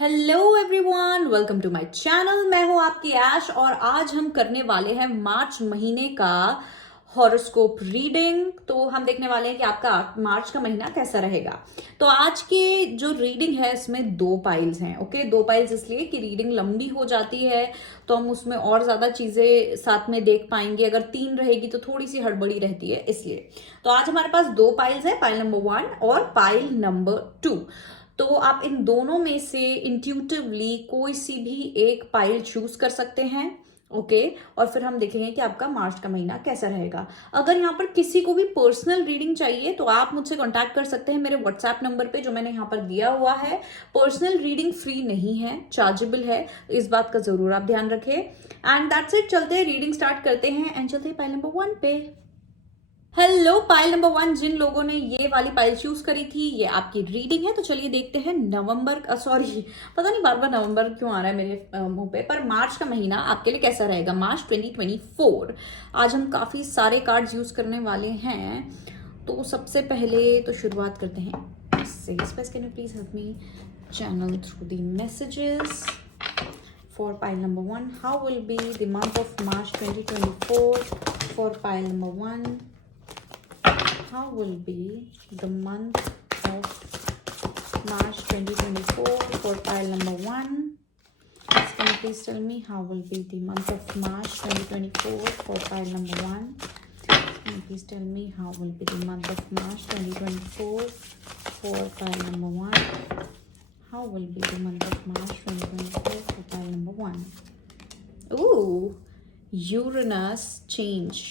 Hello everyone, welcome to my channel. मैं हूं आपकी ऐश और आज हम करने वाले हैं मार्च महीने का हॉरोस्कोप रीडिंग। तो हम देखने वाले हैं कि आपका मार्च का महीना कैसा रहेगा। तो आज के जो रीडिंग है इसमें दो पाइल्स हैं। ओके, दो पाइल्स इसलिए कि रीडिंग लंबी हो जाती है तो हम उसमें और ज्यादा चीजें साथ में देख पाएंगे। अगर तीन रहेगी तो थोड़ी सी हड़बड़ी रहती है, इसलिए। तो आज हमारे पास दो पाइल्स है, पाइल नंबर 1 और पाइल नंबर 2। तो आप इन दोनों में से इंट्यूटिवली कोई सी भी एक पाइल चूज कर सकते हैं। ओके, और फिर हम देखेंगे कि आपका मार्च का महीना कैसा रहेगा। अगर यहाँ पर किसी को भी पर्सनल रीडिंग चाहिए तो आप मुझसे कांटेक्ट कर सकते हैं मेरे व्हाट्सएप नंबर पे जो मैंने यहाँ पर दिया हुआ है। पर्सनल रीडिंग फ्री नहीं है, चार्जेबल है, इस बात का जरूर आप ध्यान रखें। एंड दैट्स इट, चलते हैं रीडिंग स्टार्ट करते हैं एंड चलते हैं पाइल नंबर 1 पे। हेलो पाइल नंबर 1, जिन लोगों ने ये वाली पाइल चूज करी थी ये आपकी रीडिंग है। तो चलिए देखते हैं नवंबर, सॉरी, पता नहीं बार बार नवंबर क्यों आ रहा है मेरे मुंह पे, पर मार्च का महीना आपके लिए कैसा रहेगा, मार्च 2024। आज हम काफी सारे कार्ड्स यूज करने वाले हैं। तो सबसे पहले तो शुरुआत करते हैं इससे। Can you please help me channel through the messages for pile number 1? How will be the month of March 2024 for pile number 1? How will be the month of March 2024 for pile number 1? Can you please tell me how will be the month of March 2024 for pile number 1? Can you please tell me how will be the month of March 2024 for pile number 1? How will be the month of March 2024 for pile number 1? Ooh, Uranus change.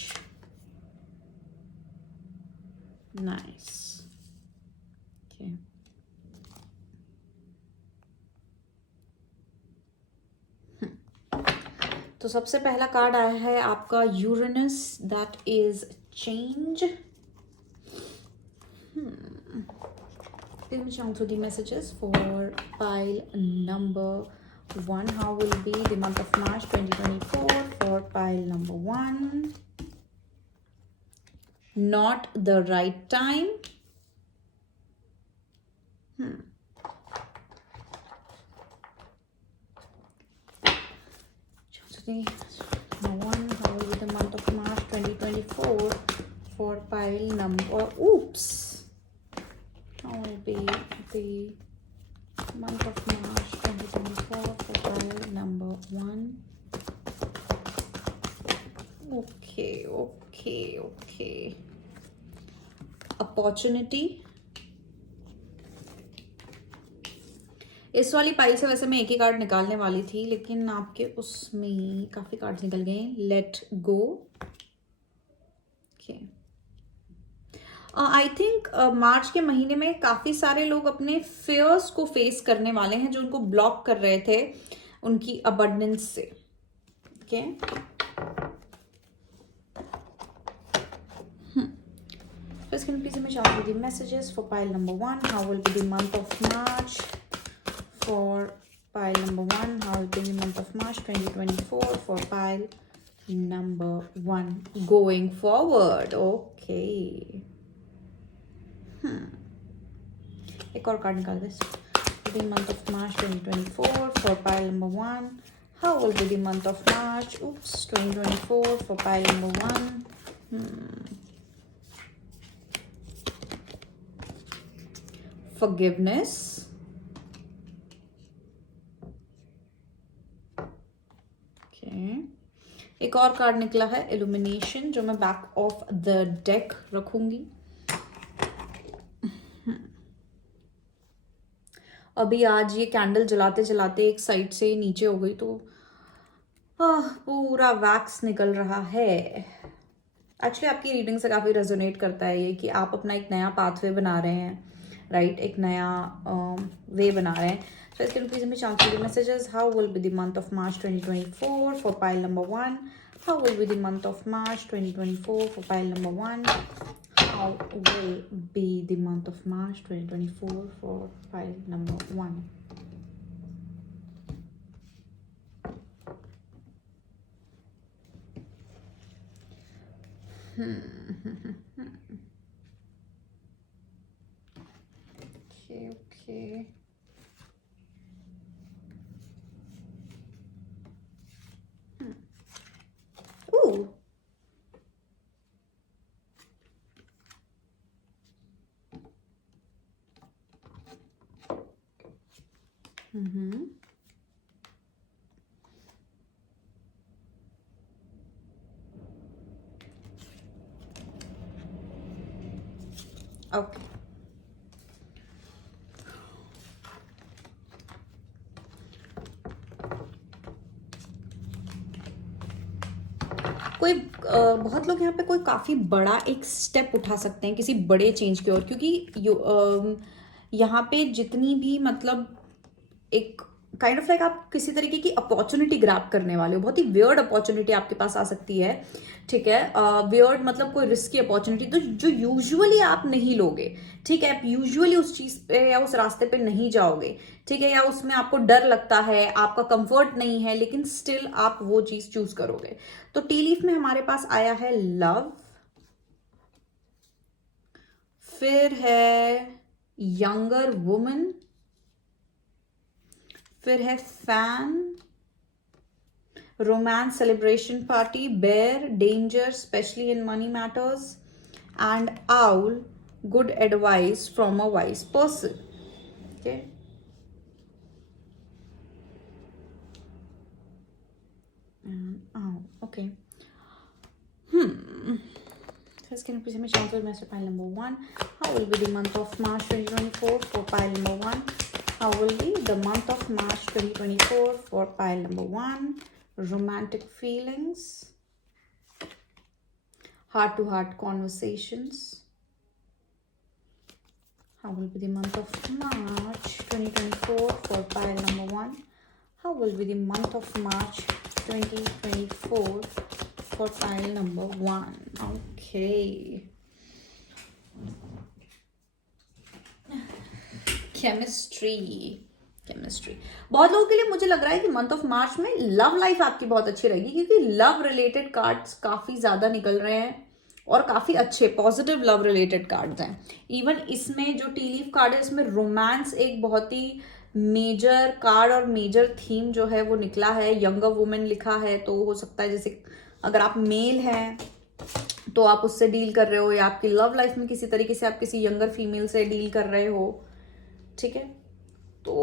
Nice. Okay. तो सबसे पहला card आया है आपका Uranus, that is change. Let me chant through the messages for pile number 1. How will be the month of March 2024 for pile number 1? Not the right time. Number 1, how will be the month of March 2024 for pile number, oops. How will be the month of March 2024 for pile number 1? Okay. Opportunity. इस वाली pile से वैसे मैं एक ही card निकालने वाली थी लेकिन आपके उसमें काफी कार्ड्स निकल गए। Let go. I think March के महीने में काफी सारे लोग अपने फेयर्स को फेस करने वाले हैं जो उनको ब्लॉक कर रहे थे उनकी अबंडेंस से। Okay, First, can you please image out the messages for pile number 1? How will be the month of March for pile number 1? How will be the month of March 2024 for pile number 1 going forward? Okay. एक और card निकाल दे। The month of March 2024 for pile number 1. How will be the month of March? 2024 for pile number 1. Forgiveness. Okay. एक और card निकला है illumination जो मैं back of the deck रखूंगी। अभी आज ये कैंडल जलाते जलाते एक साइड से नीचे हो गई तो पूरा वैक्स निकल रहा है। एक्चुअली आपकी रीडिंग से काफी रेजोनेट करता है ये कि आप अपना एक नया पाथवे बना रहे हैं, राइट? एक नया वे बना रहे हैं। So can you please me chance the messages? How will be the month of March 2024 for pile number 1? How will be the month of March 2024 for pile number 1? How will be the month of March 2024 for pile number 1? Okay. Hmm. Okay, कोई बहुत लोग यहाँ पे कोई काफी बड़ा एक step उठा सकते हैं किसी बड़े चेंज की ओर, क्योंकि यहाँ पे जितनी भी मतलब एक काइंड ऑफ लाइक आप किसी तरीके की अपॉर्चुनिटी ग्रैब करने वाले हो, बहुत ही वियर्ड अपॉर्चुनिटी आपके पास आ सकती है। ठीक है, वियर्ड मतलब कोई रिस्की अपॉर्चुनिटी तो जो यूजुअली आप नहीं लोगे। ठीक है, आप यूजुअली उस चीज पे या उस रास्ते पे नहीं जाओगे। ठीक है, या उसमें आपको डर लगता है, आपका कंफर्ट नहीं है, लेकिन स्टिल आप वो चीज चूज करोगे। तो टी लीफ में हमारे पास आया है लव, फिर है यंगर वुमन, फिर है fan, romance, celebration party, bear, danger specially in money matters, and owl, good advice from a wise person. Okay, okay, first can you please make chance with master pile number 1? How will be the month of March 2024 for pile number 1? How will be the month of March 2024 for pile number 1? Romantic feelings, heart to heart conversations. How will be the month of March 2024 for pile number 1? How will be the month of March 2024 for pile number 1? Okay. Chemistry बहुत लोगों के लिए मुझे लग रहा है कि month of मार्च में लव लाइफ आपकी बहुत अच्छी रहेगी, क्योंकि लव रिलेटेड कार्ड्स काफी ज्यादा निकल रहे हैं और काफी अच्छे पॉजिटिव लव रिलेटेड कार्ड्स हैं। इवन इसमें जो टी लीफ कार्ड है, इसमें रोमांस एक बहुत ही मेजर कार्ड और मेजर थीम जो है वो निकला है। यंगर वुमेन लिखा है, तो हो सकता है जैसे अगर आप मेल हैं तो आप उससे डील कर रहे हो, या आपकी लव लाइफ में किसी तरीके से आप किसी यंगर फीमेल से डील कर रहे हो। ठीक है, तो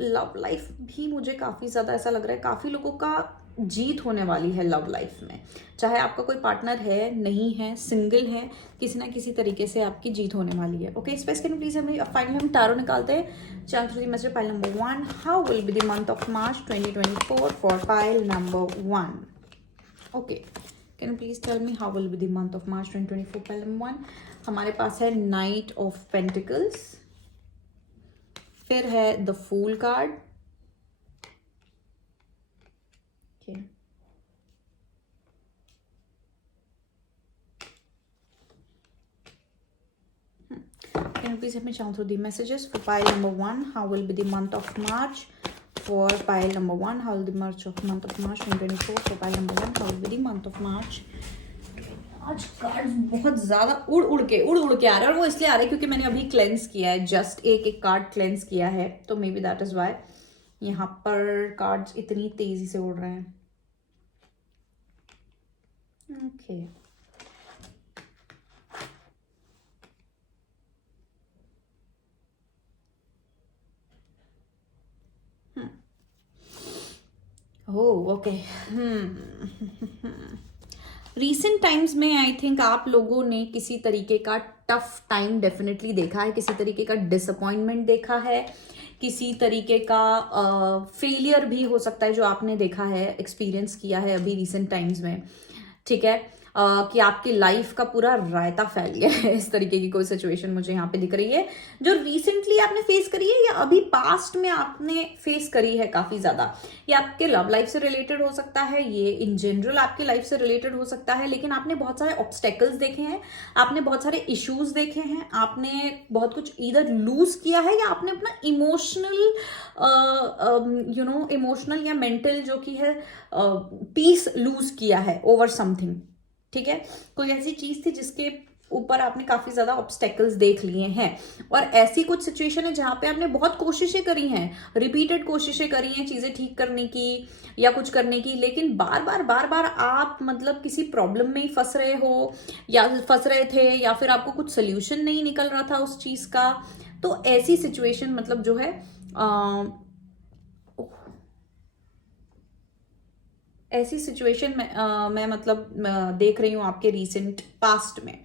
लव लाइफ भी मुझे काफी ज्यादा ऐसा लग रहा है काफी लोगों का जीत होने वाली है लव लाइफ में। चाहे आपका कोई पार्टनर है, नहीं है, सिंगल है, किसी ना किसी तरीके से आपकी जीत होने वाली है। ओके, स्पेस कैन प्लीज हमें फाइनली हम टारो निकालते हैं। Chance message pile number 1, how will be the month of March 2024 for pile number 1? Okay, can you please tell me how will be the month of March 2024 pile number 1? हमारे पास है knight of pentacles, फिर है the fool card, Can you please help me channel through the messages for pile number 1? How will be the month of March for pile number 1? How will the month of March 2024 for pile number 1? How will be the month of March? आज cards बहुत ज्यादा उड़ उड़ के आ रहे हैं, और वो इसलिए आ रहे हैं क्योंकि मैंने अभी क्लेंस किया है, जस्ट एक कार्ड क्लेंस किया है, तो may be that is why यहाँ पर कार्ड्स इतनी तेजी से उड़ रहे हैं। Okay, okay. रीसेंट टाइम्स में आई थिंक आप लोगों ने किसी तरीके का टफ टाइम डेफिनेटली देखा है, किसी तरीके का डिसअपॉइंटमेंट देखा है, किसी तरीके का फेलियर भी हो सकता है जो आपने देखा है, एक्सपीरियंस किया है अभी रीसेंट टाइम्स में। ठीक है, कि आपकी लाइफ का पूरा रायता फैल गया है, इस तरीके की कोई सिचुएशन मुझे यहाँ पे दिख रही है जो रिसेंटली आपने फेस करी है या अभी पास्ट में आपने फेस करी है काफी ज्यादा। ये आपके लव लाइफ से रिलेटेड हो सकता है, ये इन जनरल आपकी लाइफ से रिलेटेड हो सकता है, लेकिन आपने बहुत सारे ऑब्स्टेकल्स देखे हैं, आपने बहुत सारे इश्यूज देखे हैं, आपने बहुत कुछ इधर लूज किया है, या आपने अपना इमोशनल इमोशनल या मेंटल जो कि है पीस लूज किया है ओवर समथिंग। ठीक है, कोई ऐसी चीज थी जिसके ऊपर आपने काफी ज्यादा ऑब्स्टेकल्स देख लिए हैं, और ऐसी कुछ सिचुएशन है जहां पे आपने बहुत कोशिशें करी हैं, रिपीटेड कोशिशें करी हैं चीजें ठीक करने की या कुछ करने की, लेकिन बार बार आप मतलब किसी प्रॉब्लम में ही फंस रहे हो, या फंस रहे थे, या फिर आपको कुछ सोल्यूशन नहीं निकल रहा था उस चीज का। तो ऐसी सिचुएशन मतलब जो है ऐसी सिचुएशन में मैं मतलब देख रही हूँ आपके रिसेंट पास्ट में।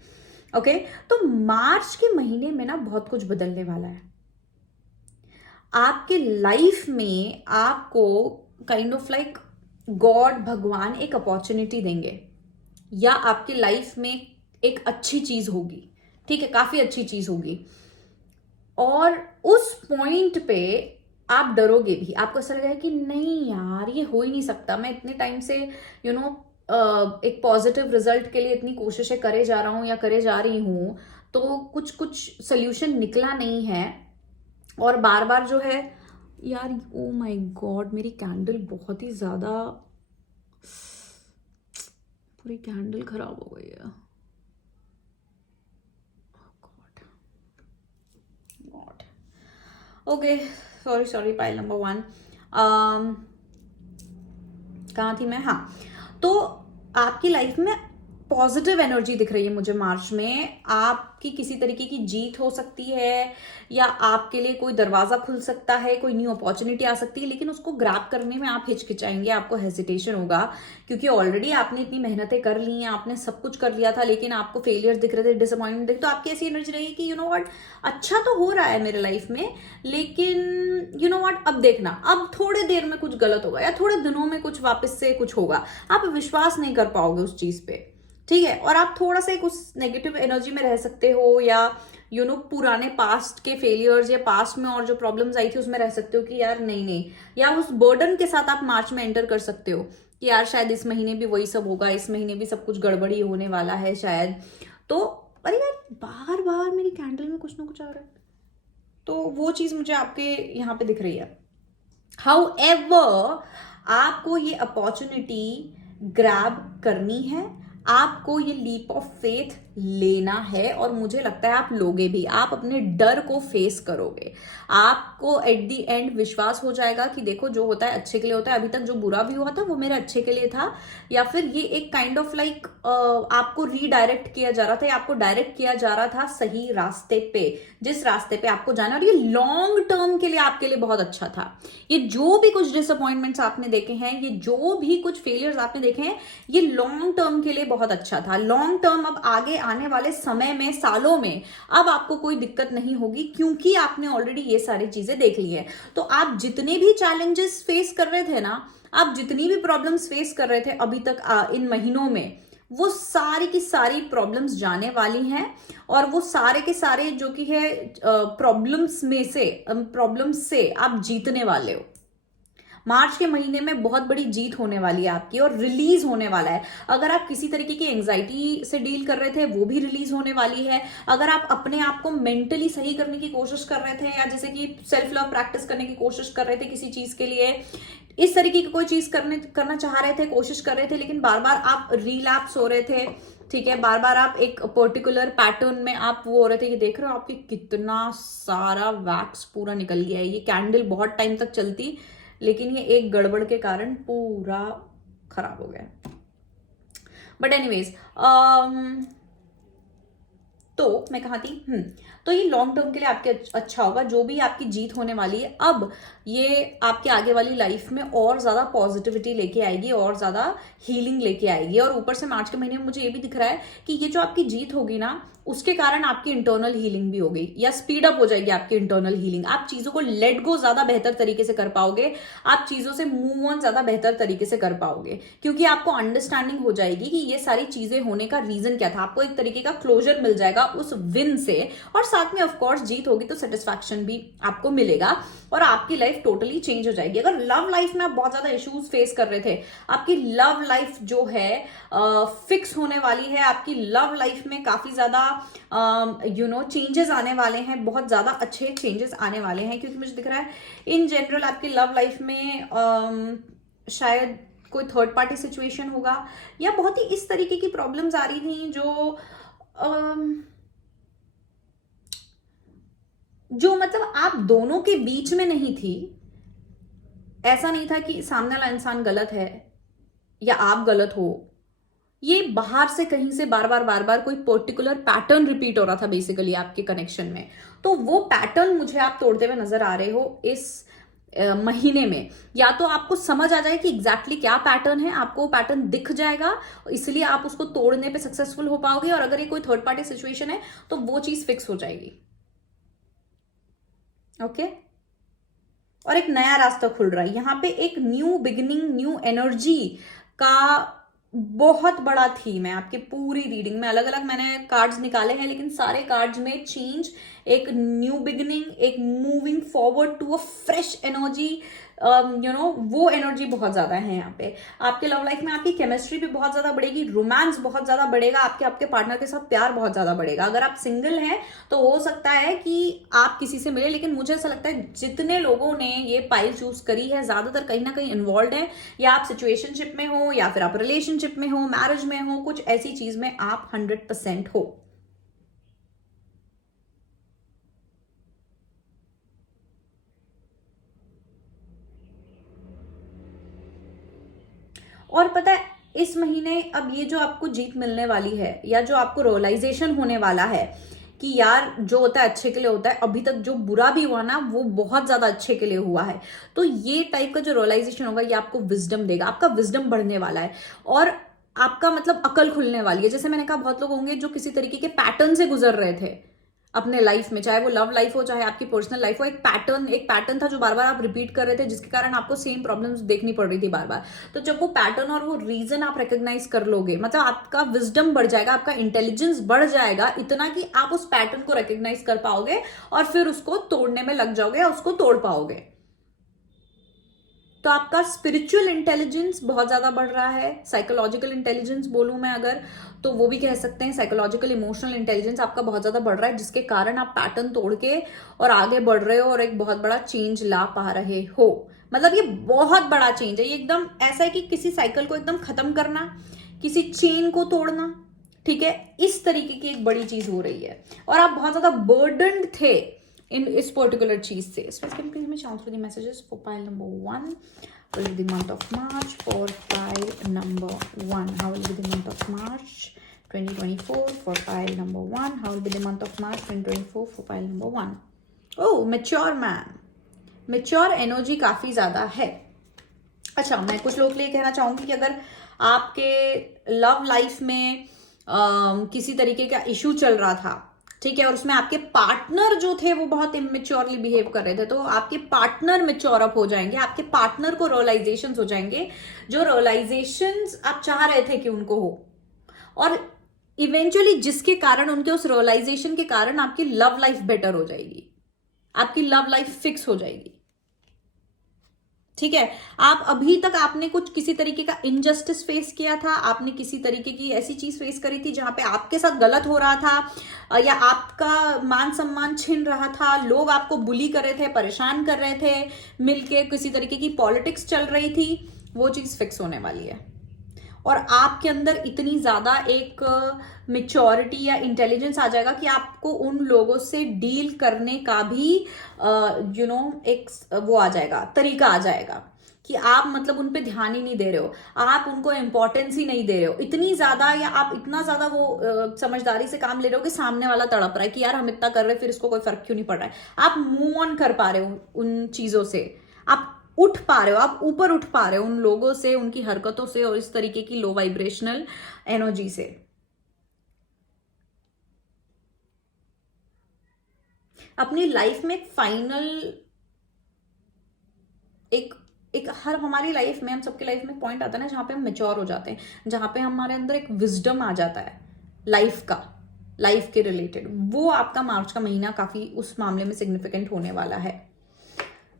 ओके, तो मार्च के महीने में ना बहुत कुछ बदलने वाला है आपके लाइफ में। आपको काइंड ऑफ लाइक गॉड, भगवान एक अपॉर्चुनिटी देंगे, या आपकी लाइफ में एक अच्छी चीज होगी, ठीक है, काफी अच्छी चीज होगी, और उस पॉइंट पे आप डरोगे भी। आपको ऐसा लगेगा कि नहीं यार, ये हो ही नहीं सकता, मैं इतने टाइम से एक पॉजिटिव रिजल्ट के लिए इतनी कोशिशें करे जा रहा हूं या करे जा रही हूं, तो कुछ कुछ सोल्यूशन निकला नहीं है, और बार बार जो है यार, ओ माय गॉड, मेरी कैंडल बहुत ही ज्यादा, पूरी कैंडल खराब हो गई है। God, okay, sorry pile number 1। कहाँ थी मैं? हाँ, तो आपकी लाइफ में पॉजिटिव एनर्जी दिख रही है मुझे मार्च में। आपकी किसी तरीके की जीत हो सकती है, या आपके लिए कोई दरवाजा खुल सकता है, कोई न्यू अपॉर्चुनिटी आ सकती है, लेकिन उसको ग्रैब करने में आप हिचकिचाएंगे, आपको हेजिटेशन होगा, क्योंकि ऑलरेडी आपने इतनी मेहनतें कर ली हैं, आपने सब कुछ कर लिया था, लेकिन आपको फेलियर दिख रहे थे, डिसअपॉइंटमेंट दिख, तो आपकी ऐसी एनर्जी रहेगी कि यू नो व्हाट, अच्छा तो हो रहा है मेरे लाइफ में, लेकिन यू नो व्हाट, अब देखना, अब थोड़े देर में कुछ गलत होगा, या थोड़े दिनों में कुछ वापस से कुछ होगा, आप विश्वास नहीं कर पाओगे उस चीज पे, ठीक है। और आप थोड़ा सा एक उस नेगेटिव एनर्जी में रह सकते हो, या पुराने पास्ट के फेलियर्स या पास्ट में और जो प्रॉब्लम्स आई थी उसमें रह सकते हो कि यार नहीं नहीं, या उस बर्डन के साथ आप मार्च में एंटर कर सकते हो कि यार शायद इस महीने भी वही सब होगा, इस महीने भी सब कुछ गड़बड़ी होने वाला है शायद। तो अरे यार, बार बार मेरी कैंडल में कुछ ना कुछ आ रहा है, तो वो चीज मुझे आपके यहाँ पे दिख रही है। हाउएवर, आपको ये अपॉर्चुनिटी ग्रैब करनी है, आपको ये लीप ऑफ फेथ लेना है, और मुझे लगता है आप लोगे भी। आप अपने डर को फेस करोगे, आपको एट दी एंड विश्वास हो जाएगा कि देखो, जो होता है अच्छे के लिए होता है, अभी तक जो बुरा भी हुआ था वो मेरे अच्छे के लिए था, या फिर ये एक काइंड ऑफ लाइक आपको रीडायरेक्ट किया जा रहा था, या आपको डायरेक्ट किया जा रहा था सही रास्ते पे, जिस रास्ते पे आपको जाना, और ये लॉन्ग टर्म के लिए आपके लिए बहुत अच्छा था। ये जो भी कुछ डिसअपॉइंटमेंट्स आपने देखे हैं, ये जो भी कुछ फेलियर्स आपने देखे हैं, ये लॉन्ग टर्म के लिए बहुत अच्छा था। लॉन्ग टर्म, अब आगे आने वाले समय में, सालों में, अब आपको कोई दिक्कत नहीं होगी, क्योंकि आपने ऑलरेडी ये सारी चीजें देख ली है। तो आप जितने भी चैलेंजेस फेस कर रहे थे ना, आप जितनी भी प्रॉब्लम्स फेस कर रहे थे अभी तक इन महीनों में, वो सारी की सारी प्रॉब्लम्स जाने वाली हैं, और वो सारे के सारे जो कि है प्रॉब्लम्स से आप जीतने वाले हो। मार्च के महीने में बहुत बड़ी जीत होने वाली है आपकी, और रिलीज होने वाला है। अगर आप किसी तरीके की एंजाइटी से डील कर रहे थे, वो भी रिलीज होने वाली है। अगर आप अपने आप को मेंटली सही करने की कोशिश कर रहे थे, या जैसे कि सेल्फ लव प्रैक्टिस करने की कोशिश कर रहे थे किसी चीज के लिए, इस तरीके की कोई चीज करना चाह रहे थे, कोशिश कर रहे थे, लेकिन बार बार आप रिलैप्स हो रहे थे, ठीक है, बार बार आप एक पर्टिकुलर पैटर्न में आप वो हो रहे थे, कि देख रहे हो आपकी कितना सारा वैक्स पूरा निकल गया है। ये कैंडल बहुत टाइम तक चलती, लेकिन ये एक गड़बड़ के कारण पूरा खराब हो गया। बट एनीवेज, तो मैं कहा थी, तो ये लॉन्ग टर्म के लिए आपके अच्छा होगा, जो भी आपकी जीत होने वाली है। अब ये आपके आगे वाली लाइफ में और ज्यादा पॉजिटिविटी लेके आएगी, और ज्यादा हीलिंग लेके आएगी। और ऊपर से मार्च के महीने में मुझे ये भी दिख रहा है कि ये जो आपकी जीत होगी ना, उसके कारण आपकी इंटरनल हीलिंग भी होगी, या स्पीड अप हो जाएगी आपकी इंटरनल हीलिंग। आप चीजों को लेट गो ज्यादा बेहतर तरीके से कर पाओगे, आप चीजों से मूव ऑन ज्यादा बेहतर तरीके से कर पाओगे, क्योंकि आपको अंडरस्टैंडिंग हो जाएगी कि ये सारी चीजें होने का रीजन क्या था। आपको एक तरीके का क्लोजर मिल जाएगा उस विन से, और साथ में ऑफकोर्स जीत होगी तो सेटिस्फैक्शन भी आपको मिलेगा, और आपकी लाइफ टोटली चेंज हो जाएगी। अगर लव लाइफ में आप बहुत ज्यादा इश्यूज फेस कर रहे थे, आपकी लव लाइफ जो है फिक्स होने वाली है। आपकी लव लाइफ में काफी ज्यादा चेंजेस आने वाले हैं, बहुत ज्यादा अच्छे चेंजेस आने वाले हैं, क्योंकि मुझे दिख रहा है इन जनरल आपकी लव लाइफ में शायद कोई थर्ड पार्टी सिचुएशन होगा, या बहुत ही इस तरीके की प्रॉब्लम्स आ रही थी जो मतलब आप दोनों के बीच में नहीं थी। ऐसा नहीं था कि सामने वाला इंसान गलत है या आप गलत हो, ये बाहर से कहीं से बार बार कोई पर्टिकुलर पैटर्न रिपीट हो रहा था बेसिकली आपके कनेक्शन में। तो वो पैटर्न मुझे आप तोड़ते हुए नजर आ रहे हो महीने में, या तो आपको समझ आ जाए कि एग्जैक्टली क्या पैटर्न है, आपको वो पैटर्न दिख जाएगा, इसलिए आप उसको तोड़ने पे सक्सेसफुल हो पाओगे, और अगर ये कोई थर्ड पार्टी सिचुएशन है तो वो चीज फिक्स हो जाएगी। ओके और एक नया रास्ता खुल रहा है यहां पे, एक न्यू बिगिनिंग, न्यू एनर्जी का बहुत बड़ा थीम है आपकी पूरी रीडिंग में। अलग अलग मैंने कार्ड्स निकाले हैं, लेकिन सारे कार्ड्स में चेंज, एक न्यू बिगिनिंग, एक moving forward to a fresh energy, वो एनर्जी बहुत ज्यादा है यहाँ पे। आपके लव लाइफ में आपकी केमिस्ट्री भी बहुत ज्यादा बढ़ेगी, रोमांस बहुत ज्यादा बढ़ेगा, आपके पार्टनर के साथ प्यार बहुत ज्यादा बढ़ेगा। अगर आप सिंगल हैं तो हो सकता है कि आप किसी से मिले, लेकिन मुझे ऐसा लगता है जितने लोगों ने ये पाइल चूज करी है ज्यादातर कहीं ना कहीं इन्वॉल्व है, या आप सिचुएशनशिप में हो, या फिर आप रिलेशनशिप में हो, मैरिज में हो, कुछ ऐसी चीज में आप 100% हो। और पता है इस महीने अब ये जो आपको जीत मिलने वाली है, या जो आपको रियलाइजेशन होने वाला है कि यार जो होता है अच्छे के लिए होता है, अभी तक जो बुरा भी हुआ ना वो बहुत ज्यादा अच्छे के लिए हुआ है, तो ये टाइप का जो रियलाइजेशन होगा ये आपको विजडम देगा, आपका विजडम बढ़ने वाला है, और आपका मतलब अकल खुलने वाली है। जैसे मैंने कहा बहुत लोग होंगे जो किसी तरीके के पैटर्न से गुजर रहे थे अपने लाइफ में, चाहे वो लव लाइफ हो चाहे आपकी पर्सनल लाइफ हो, एक पैटर्न था जो बार बार आप रिपीट कर रहे थे, जिसके कारण आपको सेम प्रॉब्लम्स देखनी पड़ रही थी बार बार। तो जब वो पैटर्न और वो रीजन आप रिकॉग्नाइज कर लोगे, मतलब आपका विजडम बढ़ जाएगा, आपका इंटेलिजेंस बढ़ जाएगा इतना कि आप उस पैटर्न को रिकॉग्नाइज कर पाओगे और फिर उसको तोड़ने में लग जाओगे या उसको तोड़ पाओगे। तो आपका स्पिरिचुअल इंटेलिजेंस बहुत ज्यादा बढ़ रहा है, साइकोलॉजिकल इंटेलिजेंस बोलूं मैं अगर तो वो भी कह सकते हैं, साइकोलॉजिकल इमोशनल इंटेलिजेंस आपका बहुत ज्यादा बढ़ रहा है, जिसके कारण आप पैटर्न तोड़ के और आगे बढ़ रहे हो और एक बहुत बड़ा चेंज ला पा रहे हो। मतलब ये बहुत बड़ा चेंज है, ये एकदम ऐसा है कि किसी साइकिल को एकदम खत्म करना, किसी चेन को तोड़ना, ठीक है, इस तरीके की एक बड़ी चीज हो रही है। और आप बहुत ज्यादा बर्डन्ड थे इस पर्टिकुलर चीज से। प्लीज मैं transfer the messages for pile number 1 will be the month of March for pile number 1. How will be the month of March 2024 for pile number 1? How will be the month of March 2024 for pile number 1? Oh, mature man, mature energy काफी ज्यादा है। अच्छा, मैं कुछ लोग के लिए कहना चाहूंगी कि अगर आपके लव लाइफ में किसी तरीके का इशू चल रहा था, ठीक है, और उसमें आपके पार्टनर जो थे वो बहुत इमेच्योरली बिहेव कर रहे थे, तो आपके पार्टनर मेच्योर अप हो जाएंगे, आपके पार्टनर को रियलाइजेशन हो जाएंगे, जो रियलाइजेशन आप चाह रहे थे कि उनको हो, और इवेंचुअली जिसके कारण, उनके उस रियलाइजेशन के कारण आपकी लव लाइफ बेटर हो जाएगी, आपकी लव लाइफ फिक्स हो जाएगी। ठीक है, आप अभी तक आपने कुछ किसी तरीके का इनजस्टिस फेस किया था, आपने किसी तरीके की ऐसी चीज फेस करी थी जहां पे आपके साथ गलत हो रहा था, या आपका मान सम्मान छिन रहा था, लोग आपको बुली कर रहे थे, परेशान कर रहे थे, मिलके किसी तरीके की पॉलिटिक्स चल रही थी, वो चीज फिक्स होने वाली है। और आपके अंदर इतनी ज्यादा एक मेच्योरिटी या इंटेलिजेंस आ जाएगा कि आपको उन लोगों से डील करने का भी एक वो आ जाएगा, तरीका आ जाएगा कि आप मतलब उन पे ध्यान ही नहीं दे रहे हो, आप उनको इंपॉर्टेंस ही नहीं दे रहे हो इतनी ज्यादा, या आप इतना ज्यादा वो समझदारी से काम ले रहे हो कि सामने वाला तड़प रहा है कि यार हम इतना कर रहे हैं फिर इसको कोई फर्क क्यों नहीं पड़ रहा है। आप मूव ऑन कर पा रहे हो उन चीजों से, आप उठ पा रहे हो, आप ऊपर उठ पा रहे हो उन लोगों से, उनकी हरकतों से और इस तरीके की लो वाइब्रेशनल एनर्जी से। अपनी लाइफ में फाइनल एक हर हमारी लाइफ में, हम सबके लाइफ में पॉइंट आता है ना जहां पे हम मेच्योर हो जाते हैं, जहां पे हमारे अंदर एक विजडम आ जाता है लाइफ के रिलेटेड। वो आपका मार्च का महीना काफी उस मामले में सिग्निफिकेंट होने वाला है।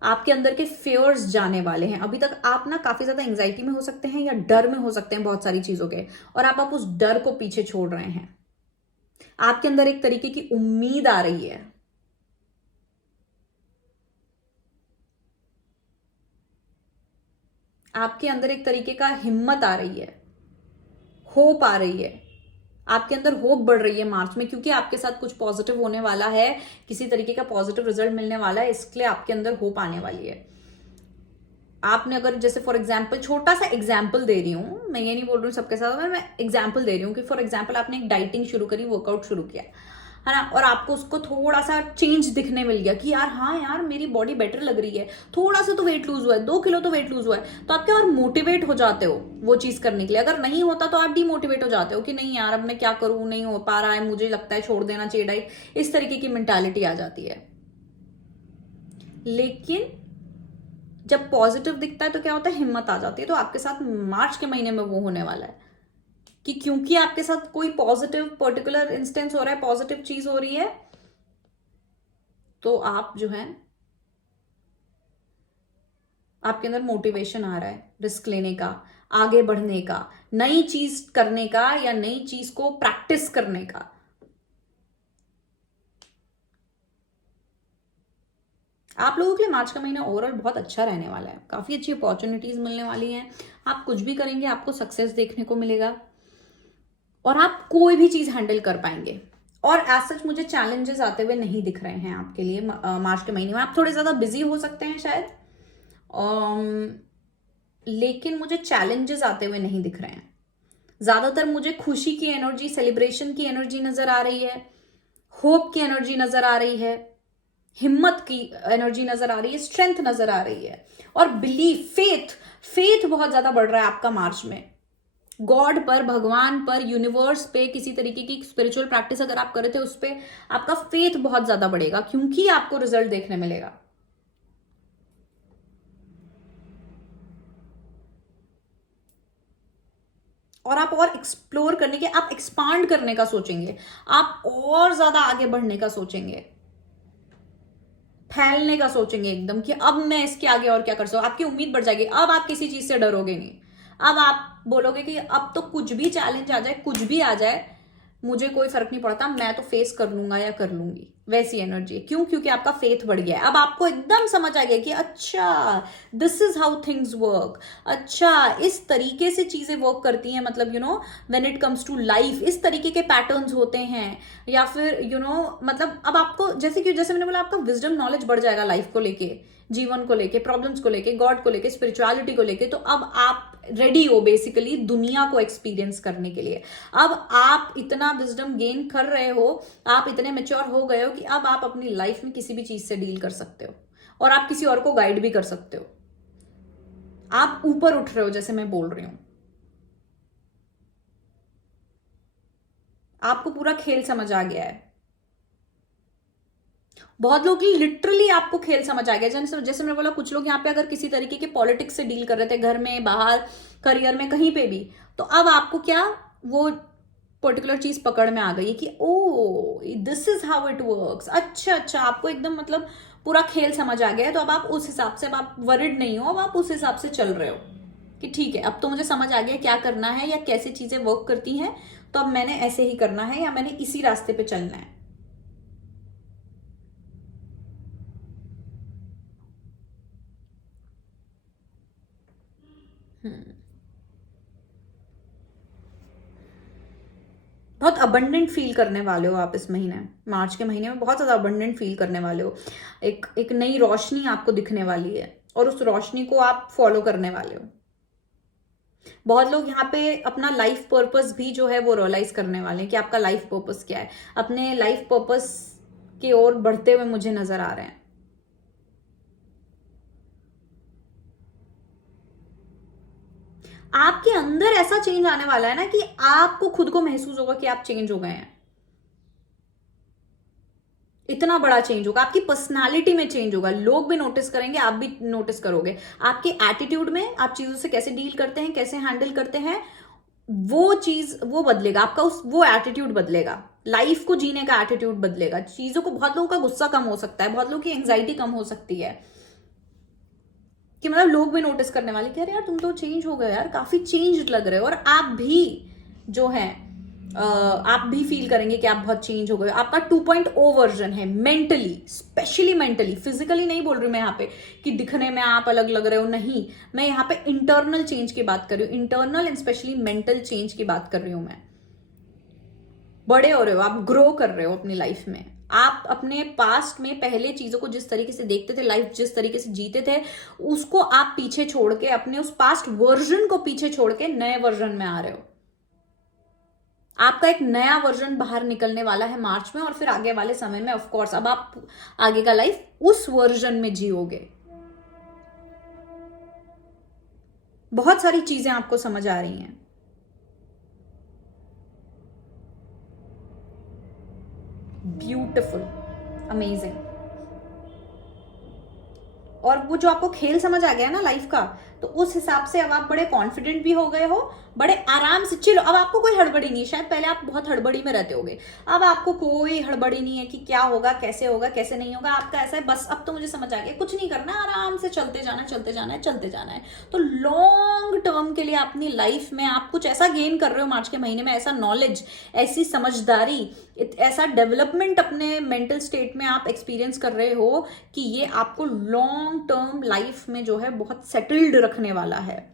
आपके अंदर के फेयर्स जाने वाले हैं। अभी तक आप ना काफी ज्यादा एंजाइटी में हो सकते हैं या डर में हो सकते हैं बहुत सारी चीजों के, और आप उस डर को पीछे छोड़ रहे हैं। आपके अंदर एक तरीके की उम्मीद आ रही है, आपके अंदर एक तरीके का हिम्मत आ रही है, होप आ रही है, आपके अंदर होप बढ़ रही है मार्च में, क्योंकि आपके साथ कुछ पॉजिटिव होने वाला है, किसी तरीके का पॉजिटिव रिजल्ट मिलने वाला है, इसके लिए आपके अंदर होप आने वाली है। आपने अगर जैसे फॉर एग्जाम्पल, छोटा सा एग्जाम्पल दे रही हूं, मैं ये नहीं बोल रही हूँ सबके साथ, मैं एग्जाम्पल दे रही हूँ कि फॉर एग्जाम्पल आपने एक डाइटिंग शुरू करी, वर्कआउट शुरू किया, है ना, और आपको उसको थोड़ा सा चेंज दिखने मिल गया कि यार हाँ यार मेरी बॉडी बेटर लग रही है, थोड़ा सा तो वेट लूज हुआ है, 2 किलो तो वेट लूज हुआ है, तो आप क्या और मोटिवेट हो जाते हो वो चीज करने के लिए। अगर नहीं होता तो आप डीमोटिवेट हो जाते हो कि नहीं यार अब मैं क्या करूं, नहीं हो पा रहा है, मुझे लगता है छोड़ देना चाहिए डाइट, इस तरीके की मेंटालिटी आ जाती है। लेकिन जब पॉजिटिव दिखता है तो क्या होता है, हिम्मत आ जाती है। तो आपके साथ मार्च के महीने में वो होने वाला है कि क्योंकि आपके साथ कोई पॉजिटिव पर्टिकुलर इंस्टेंस हो रहा है, पॉजिटिव चीज हो रही है, तो आप जो है आपके अंदर मोटिवेशन आ रहा है रिस्क लेने का, आगे बढ़ने का, नई चीज करने का, या नई चीज को प्रैक्टिस करने का। आप लोगों के लिए मार्च का महीना ओवरऑल बहुत अच्छा रहने वाला है, काफी अच्छी अपॉर्चुनिटीज मिलने वाली हैं। आप कुछ भी करेंगे आपको सक्सेस देखने को मिलेगा और आप कोई भी चीज हैंडल कर पाएंगे। और एज सच मुझे चैलेंजेस आते हुए नहीं दिख रहे हैं आपके लिए मार्च के महीने में। आप थोड़े ज्यादा बिजी हो सकते हैं शायद, लेकिन मुझे चैलेंजेस आते हुए नहीं दिख रहे हैं। ज्यादातर मुझे खुशी की एनर्जी, सेलिब्रेशन की एनर्जी नजर आ रही है, होप की एनर्जी नजर आ रही है, हिम्मत की एनर्जी नजर आ रही है, स्ट्रेंथ नजर आ रही है, और बिलीफ, फेथ, फेथ बहुत ज्यादा बढ़ रहा है आपका मार्च में। गॉड पर, भगवान पर, यूनिवर्स पे, किसी तरीके की स्पिरिचुअल प्रैक्टिस अगर आप कर रहे थे उस पर आपका फेथ बहुत ज्यादा बढ़ेगा, क्योंकि आपको रिजल्ट देखने मिलेगा। और आप और एक्सप्लोर करने के, आप एक्सपांड करने का सोचेंगे, आप और ज्यादा आगे बढ़ने का सोचेंगे, फैलने का सोचेंगे एकदम कि अब मैं इसके आगे और क्या कर सकूं। आपकी उम्मीद बढ़ जाएगी, अब आप किसी चीज से डरोगे नहीं। अब आप बोलोगे कि अब तो कुछ भी चैलेंज आ जाए, कुछ भी आ जाए, मुझे कोई फर्क नहीं पड़ता, मैं तो फेस कर लूंगा या कर लूंगी। वैसी एनर्जी है। क्यों? क्योंकि आपका फेथ बढ़ गया है। अब आपको एकदम समझ आ गया कि अच्छा this is how things work, अच्छा इस तरीके से चीजें वर्क करती हैं, मतलब when it comes to life इस तरीके के पैटर्न्स होते हैं, या फिर मतलब अब आपको जैसे मैंने बोला, आपका विजडम नॉलेज बढ़ जाएगा लाइफ को लेके, जीवन को लेके, प्रॉब्लम्स को लेके, गॉड को लेके, स्पिरिचुअलिटी को लेके। तो अब आप रेडी हो बेसिकली दुनिया को एक्सपीरियंस करने के लिए। अब आप इतना विजडम गेन कर रहे हो, आप इतने मेच्योर हो गए हो कि अब आप अपनी लाइफ में किसी भी चीज से डील कर सकते हो, और आप किसी और को गाइड भी कर सकते हो। आप ऊपर उठ रहे हो, जैसे मैं बोल रही हूं, आपको पूरा खेल समझ आ गया है। बहुत लोग लिटरली आपको खेल समझ आ गया। जैसे मैंने बोला, कुछ लोग यहाँ पे अगर किसी तरीके के पॉलिटिक्स से डील कर रहे थे, घर में, बाहर, करियर में, कहीं पे भी, तो अब आपको क्या वो पर्टिकुलर चीज पकड़ में आ गई है कि oh this is how it works. अच्छा अच्छा, आपको एकदम मतलब पूरा खेल समझ आ गया है। तो अब आप उस हिसाब से, अब आप वरिड नहीं हो, अब आप उस हिसाब से चल रहे हो कि ठीक है, अब तो मुझे समझ आ गया क्या करना है या कैसे चीजें वर्क करती हैं, तो अब मैंने ऐसे ही करना है या मैंने इसी रास्ते पे चलना है। बहुत अबंडेंट फील करने वाले हो आप इस महीने, मार्च के महीने में बहुत ज्यादा अबंडेंट फील करने वाले हो। एक एक नई रोशनी आपको दिखने वाली है, और उस रोशनी को आप फॉलो करने वाले हो। बहुत लोग यहाँ पे अपना लाइफ पर्पस भी जो है वो रियलाइज करने वाले हैं कि आपका लाइफ पर्पस क्या है। अपने लाइफ पर्पस की ओर बढ़ते हुए मुझे नजर आ रहे हैं। आपके अंदर ऐसा चेंज आने वाला है ना कि आपको खुद को महसूस होगा कि आप चेंज हो गए हैं। इतना बड़ा चेंज होगा, आपकी पर्सनालिटी में चेंज होगा, लोग भी नोटिस करेंगे, आप भी नोटिस करोगे। आपके एटीट्यूड में, आप चीजों से कैसे डील करते हैं, कैसे हैंडल करते हैं, वो चीज वो बदलेगा। आपका वो एटीट्यूड बदलेगा, लाइफ को जीने का एटीट्यूड बदलेगा। चीजों को, बहुत लोगों का गुस्सा कम हो सकता है, बहुत लोगों की एंग्जाइटी कम हो सकती है, कि मतलब लोग भी नोटिस करने वाले कि अरे यार तुम तो चेंज हो गए यार, काफी चेंज लग रहे हो। और आप भी जो है आप भी फील करेंगे कि आप बहुत चेंज हो गए। आपका 2.0 वर्जन है मेंटली, स्पेशली मेंटली, फिजिकली नहीं बोल रही मैं यहाँ पे कि दिखने में आप अलग लग रहे हो, नहीं, मैं यहाँ पे इंटरनल चेंज की बात कर रही हूँ, internal and specially mental change की बात कर रही हूँ मैं। बड़े हो रहे हो आप, ग्रो कर रहे हो अपनी लाइफ में। आप अपने पास्ट में पहले चीजों को जिस तरीके से देखते थे, लाइफ जिस तरीके से जीते थे, उसको आप पीछे छोड़ के, अपने उस पास्ट वर्जन को पीछे छोड़ के नए वर्जन में आ रहे हो। आपका एक नया वर्जन बाहर निकलने वाला है मार्च में, और फिर आगे वाले समय में ऑफ कोर्स अब आप आगे का लाइफ उस वर्जन में जियोगे। बहुत सारी चीजें आपको समझ आ रही हैं। Beautiful, amazing. और वो जो आपको खेल समझ आ गया ना लाइफ का, तो उस हिसाब से अब आप बड़े कॉन्फिडेंट भी हो गए हो, बड़े आराम से चिल। अब आपको कोई हड़बड़ी नहीं है। शायद पहले आप बहुत हड़बड़ी में रहते होगे, अब आपको कोई हड़बड़ी नहीं है कि क्या होगा, कैसे नहीं होगा। आपका ऐसा है बस अब तो मुझे समझ आ गया, कुछ नहीं करना, आराम से चलते जाना है, चलते जाना है, चलते जाना है। तो लॉन्ग टर्म के लिए अपनी लाइफ में आप कुछ ऐसा गेन कर रहे हो मार्च के महीने में, ऐसा नॉलेज, ऐसी समझदारी, ऐसा डेवलपमेंट अपने मेंटल स्टेट में आप एक्सपीरियंस कर रहे हो कि ये आपको लॉन्ग टर्म लाइफ में जो है बहुत सेटल्ड रखने वाला है।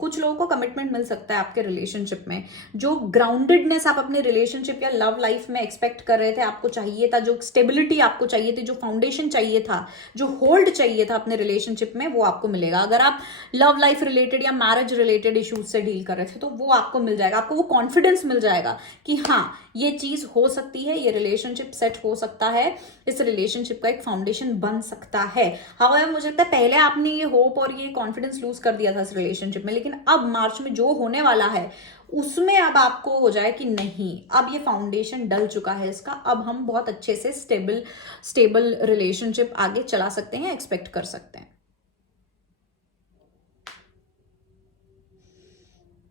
कुछ लोगों को कमिटमेंट मिल सकता है आपके रिलेशनशिप में। जो ग्राउंडेडनेस आप अपने रिलेशनशिप या लव लाइफ में एक्सपेक्ट कर रहे थे, आपको चाहिए था, जो स्टेबिलिटी आपको चाहिए थी, जो फाउंडेशन चाहिए था, जो होल्ड चाहिए था अपने रिलेशनशिप में, वो आपको मिलेगा। अगर आप लव लाइफ रिलेटेड या मैरिज रिलेटेड इश्यूज से डील कर रहे थे तो वो आपको मिल जाएगा। आपको वो कॉन्फिडेंस मिल जाएगा कि हाँ ये चीज हो सकती है, ये रिलेशनशिप सेट हो सकता है, इस रिलेशनशिप का एक फाउंडेशन बन सकता है। हाउएवर मुझे लगता है पहले आपने ये होप और ये कॉन्फिडेंस लूज कर दिया था इस रिलेशनशिप में, लेकिन अब मार्च में जो होने वाला है उसमें अब आपको हो जाए कि नहीं, अब ये फाउंडेशन डल चुका है इसका, अब हम बहुत अच्छे से स्टेबल रिलेशनशिप आगे चला सकते हैं, एक्सपेक्ट कर सकते हैं।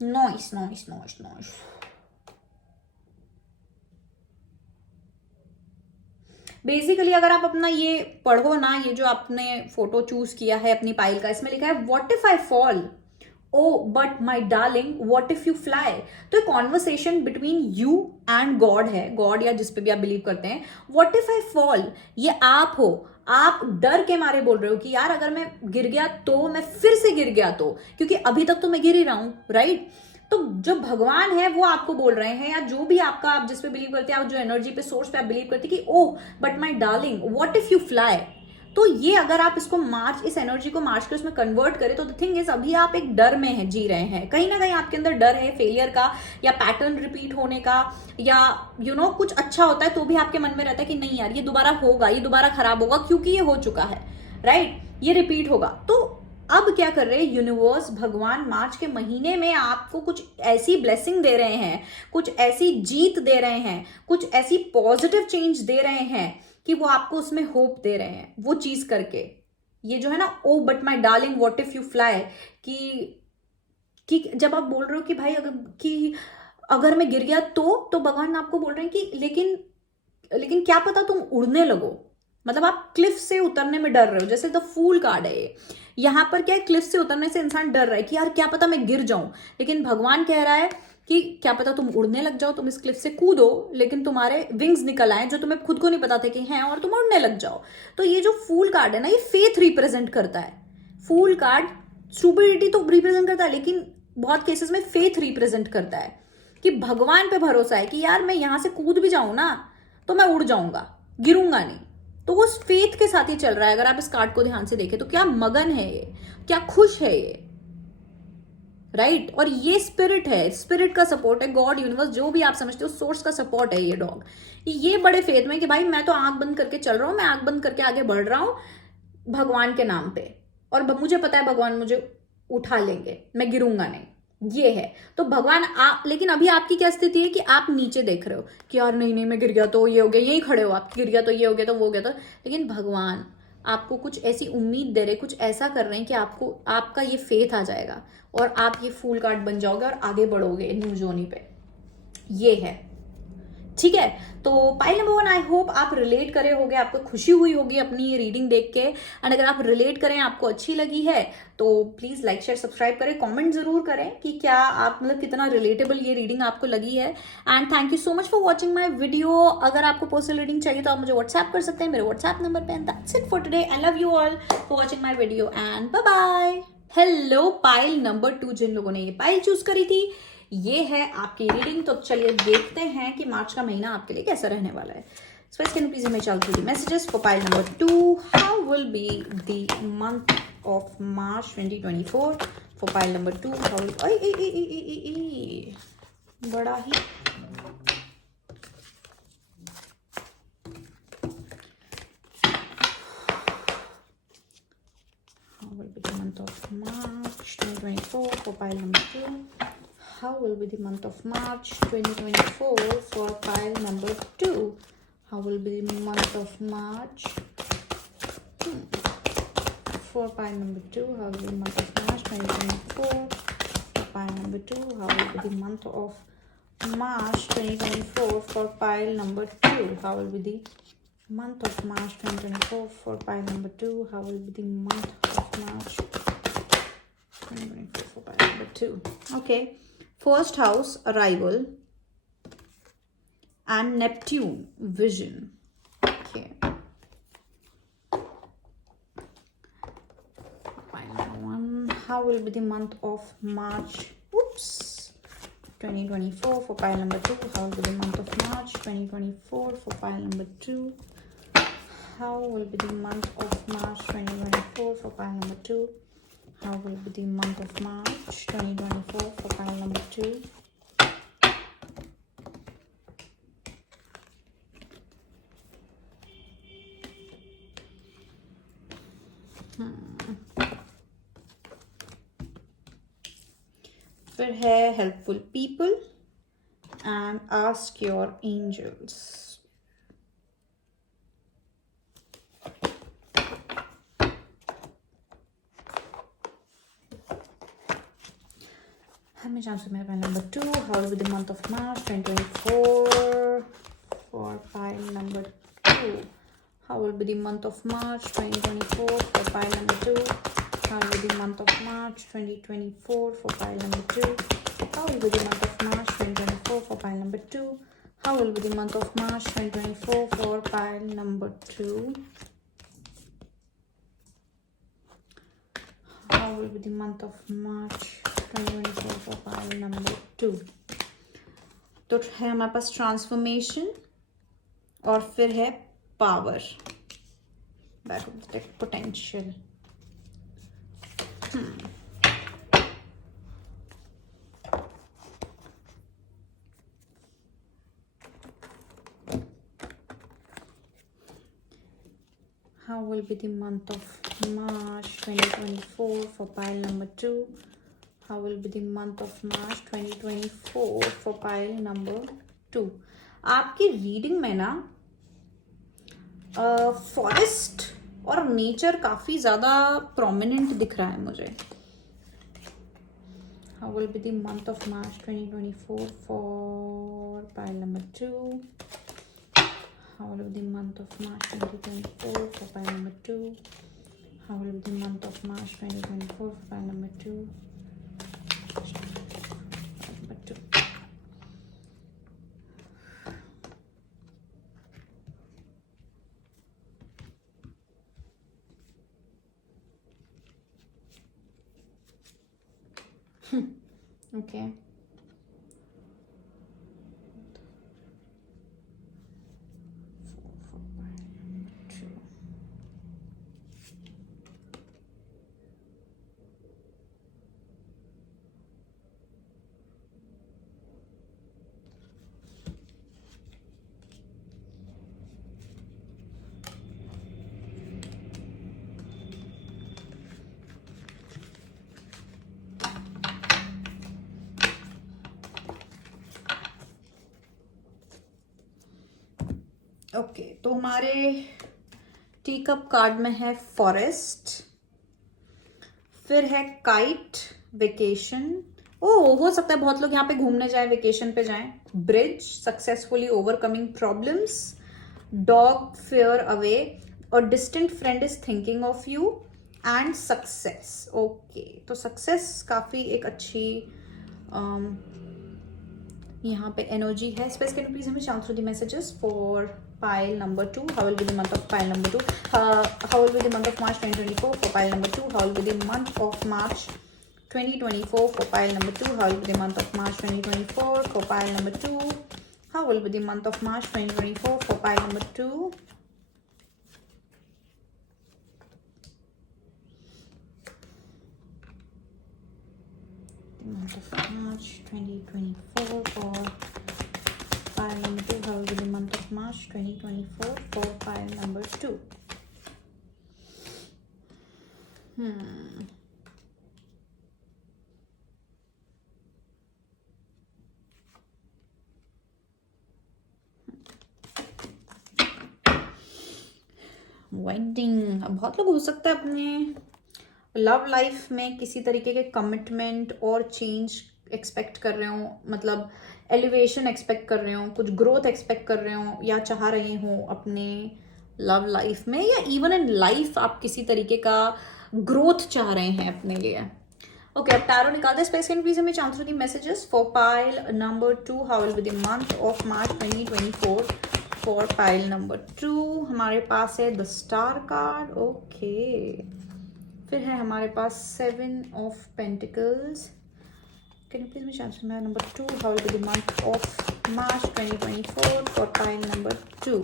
Noise noise noise noise. Basically अगर आप अपना ये पढ़ो ना, ये जो आपने फोटो चूज किया है अपनी पाइल का, इसमें लिखा है what if I fall, oh but my darling what if you fly. तो conversation between you and God है, गॉड या जिस पे भी आप बिलीव करते हैं। व्हाट इफ आई फॉल, ये आप हो, आप डर के मारे बोल रहे हो कि यार अगर मैं गिर गया तो, मैं फिर से गिर गया तो, क्योंकि अभी तक तो मैं गिर ही रहा हूं, राइट। तो जो भगवान है वो आपको बोल रहे हैं, या जो भी आपका, आप जिस पे बिलीव करते हैं, आप जो एनर्जी पे, सोर्स पे आप बिलीव करते हैं कि oh but my darling what if you fly. तो ये अगर आप इसको मार्च, इस एनर्जी को मार्च के उसमें कन्वर्ट करें, तो द थिंग इज अभी आप एक डर में है, जी रहे हैं, कहीं ना कहीं आपके अंदर डर है फेलियर का, या पैटर्न रिपीट होने का, या कुछ अच्छा होता है तो भी आपके मन में रहता है कि नहीं यार ये दोबारा होगा, ये दोबारा खराब होगा, क्योंकि ये हो चुका है, राइट, ये रिपीट होगा। तो अब क्या कर रहे हैं यूनिवर्स, भगवान मार्च के महीने में आपको कुछ ऐसी ब्लेसिंग दे रहे हैं, कुछ ऐसी जीत दे रहे हैं, कुछ ऐसी पॉजिटिव चेंज दे रहे हैं कि वो आपको उसमें होप दे रहे हैं वो चीज करके। ये जो है ना, oh but my darling what if you fly, कि जब आप बोल रहे हो कि भाई अगर मैं गिर गया तो भगवान आपको बोल रहे हैं कि लेकिन क्या पता तुम उड़ने लगो। मतलब आप क्लिफ से उतरने में डर रहे हो, जैसे द फूल कार्ड है ये। यहां पर क्या है, क्लिफ से उतरने से इंसान डर रहा है कि यार क्या पता मैं गिर जाऊं, लेकिन भगवान कह रहा है कि क्या पता तुम उड़ने लग जाओ, तुम इस क्लिफ से कूदो, लेकिन तुम्हारे विंग्स निकल आए जो तुम्हें खुद को नहीं पता थे कि हैं, और तुम उड़ने लग जाओ। तो ये जो फूल कार्ड है ना, ये फेथ रिप्रेजेंट करता है। फूल कार्ड स्टुपिडिटी तो रिप्रेजेंट करता है, लेकिन बहुत केसेस में फेथ रिप्रेजेंट करता है कि भगवान पे भरोसा है कि यार मैं यहां से कूद भी जाऊं ना तो मैं उड़ जाऊंगा, गिरूंगा नहीं। तो वो फेथ के साथ ही चल रहा है। अगर आप इस कार्ड को ध्यान से देखें तो क्या मगन है ये, क्या खुश है ये, राइट। और ये स्पिरिट है, स्पिरिट का सपोर्ट है, गॉड, यूनिवर्स, जो भी आप समझते हो, सोर्स का सपोर्ट है ये डॉग। ये बड़े फेथ में कि भाई मैं तो आंख बंद करके चल रहा हूं, मैं आंख बंद करके आगे बढ़ रहा हूं भगवान के नाम पे, और मुझे पता है भगवान मुझे उठा लेंगे, मैं गिरूंगा नहीं, ये है। तो भगवान लेकिन अभी आपकी क्या स्थिति है कि आप नीचे देख रहे हो कि यार नहीं मैं गिर गया तो ये हो गया, यही खड़े हो आप, गिर गया तो ये हो गया तो वो हो गया तो। लेकिन भगवान आपको कुछ ऐसी उम्मीद दे रहे, कुछ ऐसा कर रहे हैं कि आपका ये फेथ आ जाएगा और आप ये फूल कार्ड बन जाओगे और आगे बढ़ोगे न्यू जोनी पे। ये है, ठीक है। तो पाइल नंबर 1, आई होप आप रिलेट करे होगे, आपको खुशी हुई होगी अपनी ये रीडिंग देख के। एंड अगर आप रिलेट करें, आपको अच्छी लगी है, तो प्लीज लाइक शेयर सब्सक्राइब करें, कमेंट जरूर करें कि क्या आप कितना रिलेटेबल ये रीडिंग आपको लगी है। And thank you so much for watching my video. अगर आपको पर्सनल रीडिंग चाहिए तो आप मुझे व्हाट्सएप कर सकते हैं मेरे व्हाट्सएप नंबर पे। And that's it for today. I love you all for watching my video and bye bye. Hello pile number 2, जिन लोगों ने ये पाइल चूज करी थी, ये है आपकी रीडिंग। तो चलिए देखते हैं कि मार्च का महीना आपके लिए कैसा रहने वाला है। So can you please image out the messages for pile number 2? How will be the month of March 2024 for pile number 2? How will... बड़ा ही। How will be the month of March 2024 for pile number 2? How will be the month of March 2024 for pile number 2? How will be the month of March for pile number 2? How will be the month of March 2024 for pile number 2? How will be the month of March 2024 for pile number 2? How will be the month of March 2024 for pile number 2? How will be the month of March 2024 for pile number 2? Okay. First house, arrival and Neptune, vision. Okay. Pile number 1. How will be the month of March 2024 for pile number 2? How will be the month of March 2024 for pile number 2? How will be the month of March 2024 for pile number 2? How will be the month of March 2024 for pile number 2? फिर है helpful people and ask your angels. How many chances may I pile number 2? How will be the month of March 2024 for pile number 2? How will be the month of March 2024 for pile number 2? How will be the month of March 2024 for pile number 2? How will be the month of March 2024 for pile number 2? How will be the month of March 2024 for pile number 2? How will be the month of March 2024 for pile number 2? तो है हमारे पास transformation और फिर है power, back of the potential. How will be the month of March 2024 for pile number 2? How will be the month of March 2024 for pile number 2? आपकी reading में ना forest और नेचर काफी ज्यादा प्रोमिनेंट दिख रहा है मुझे. How will be the month of March 2024 for pile number 2? How will be the month of March 2024 for pile number 2? How will be the month of March 2024 for pile number 2? Number 2. Okay. Okay तो हमारे tea cup card में है forest, फिर है kite, vacation. हो सकता है बहुत लोग यहाँ पे घूमने जाए, वेकेशन पे जाएं. Bridge, successfully overcoming problems. Dog, far away. और distant friend is thinking of you. And success. Okay तो सक्सेस काफी एक अच्छी यहाँ पे एनर्जी है. स्पेस कैन प्लीज हमें शांत the messages for pile number 2. How will be the month of pile number 2? How will be the month of March 2024 for pile number 2? How will be the month of March 2024 for pile number 2? How will be the month of March 2024 for pile number 2? How will be the month of March 2024 for pile number 2? month of March 2024 for pile number 2. How will be the month of March 2024 for pile number 2? Wedding. बहुत लोग हो सकता है अपने love life में किसी तरीके के कमिटमेंट और चेंज एक्सपेक्ट कर रहे हो, मतलब एलिवेशन एक्सपेक्ट कर रहे हो, कुछ ग्रोथ एक्सपेक्ट कर रहे हो या चाह रहे हो अपने लव लाइफ में, या इवन इन लाइफ आप किसी तरीके का ग्रोथ चाह रहे हैं अपने लिए। ओके, अब टैरो निकालते हैं। स्पेस कैन प्लीज हमें answer the messages for pile number 2। How will be the month of March 2024 for pile number 2। हमारे पास है द स्टार कार्ड। ओके, फिर है हमारे पास 7 of pentacles. Can you please me answer my number 2। How will be the month of March 2024 for pile number 2।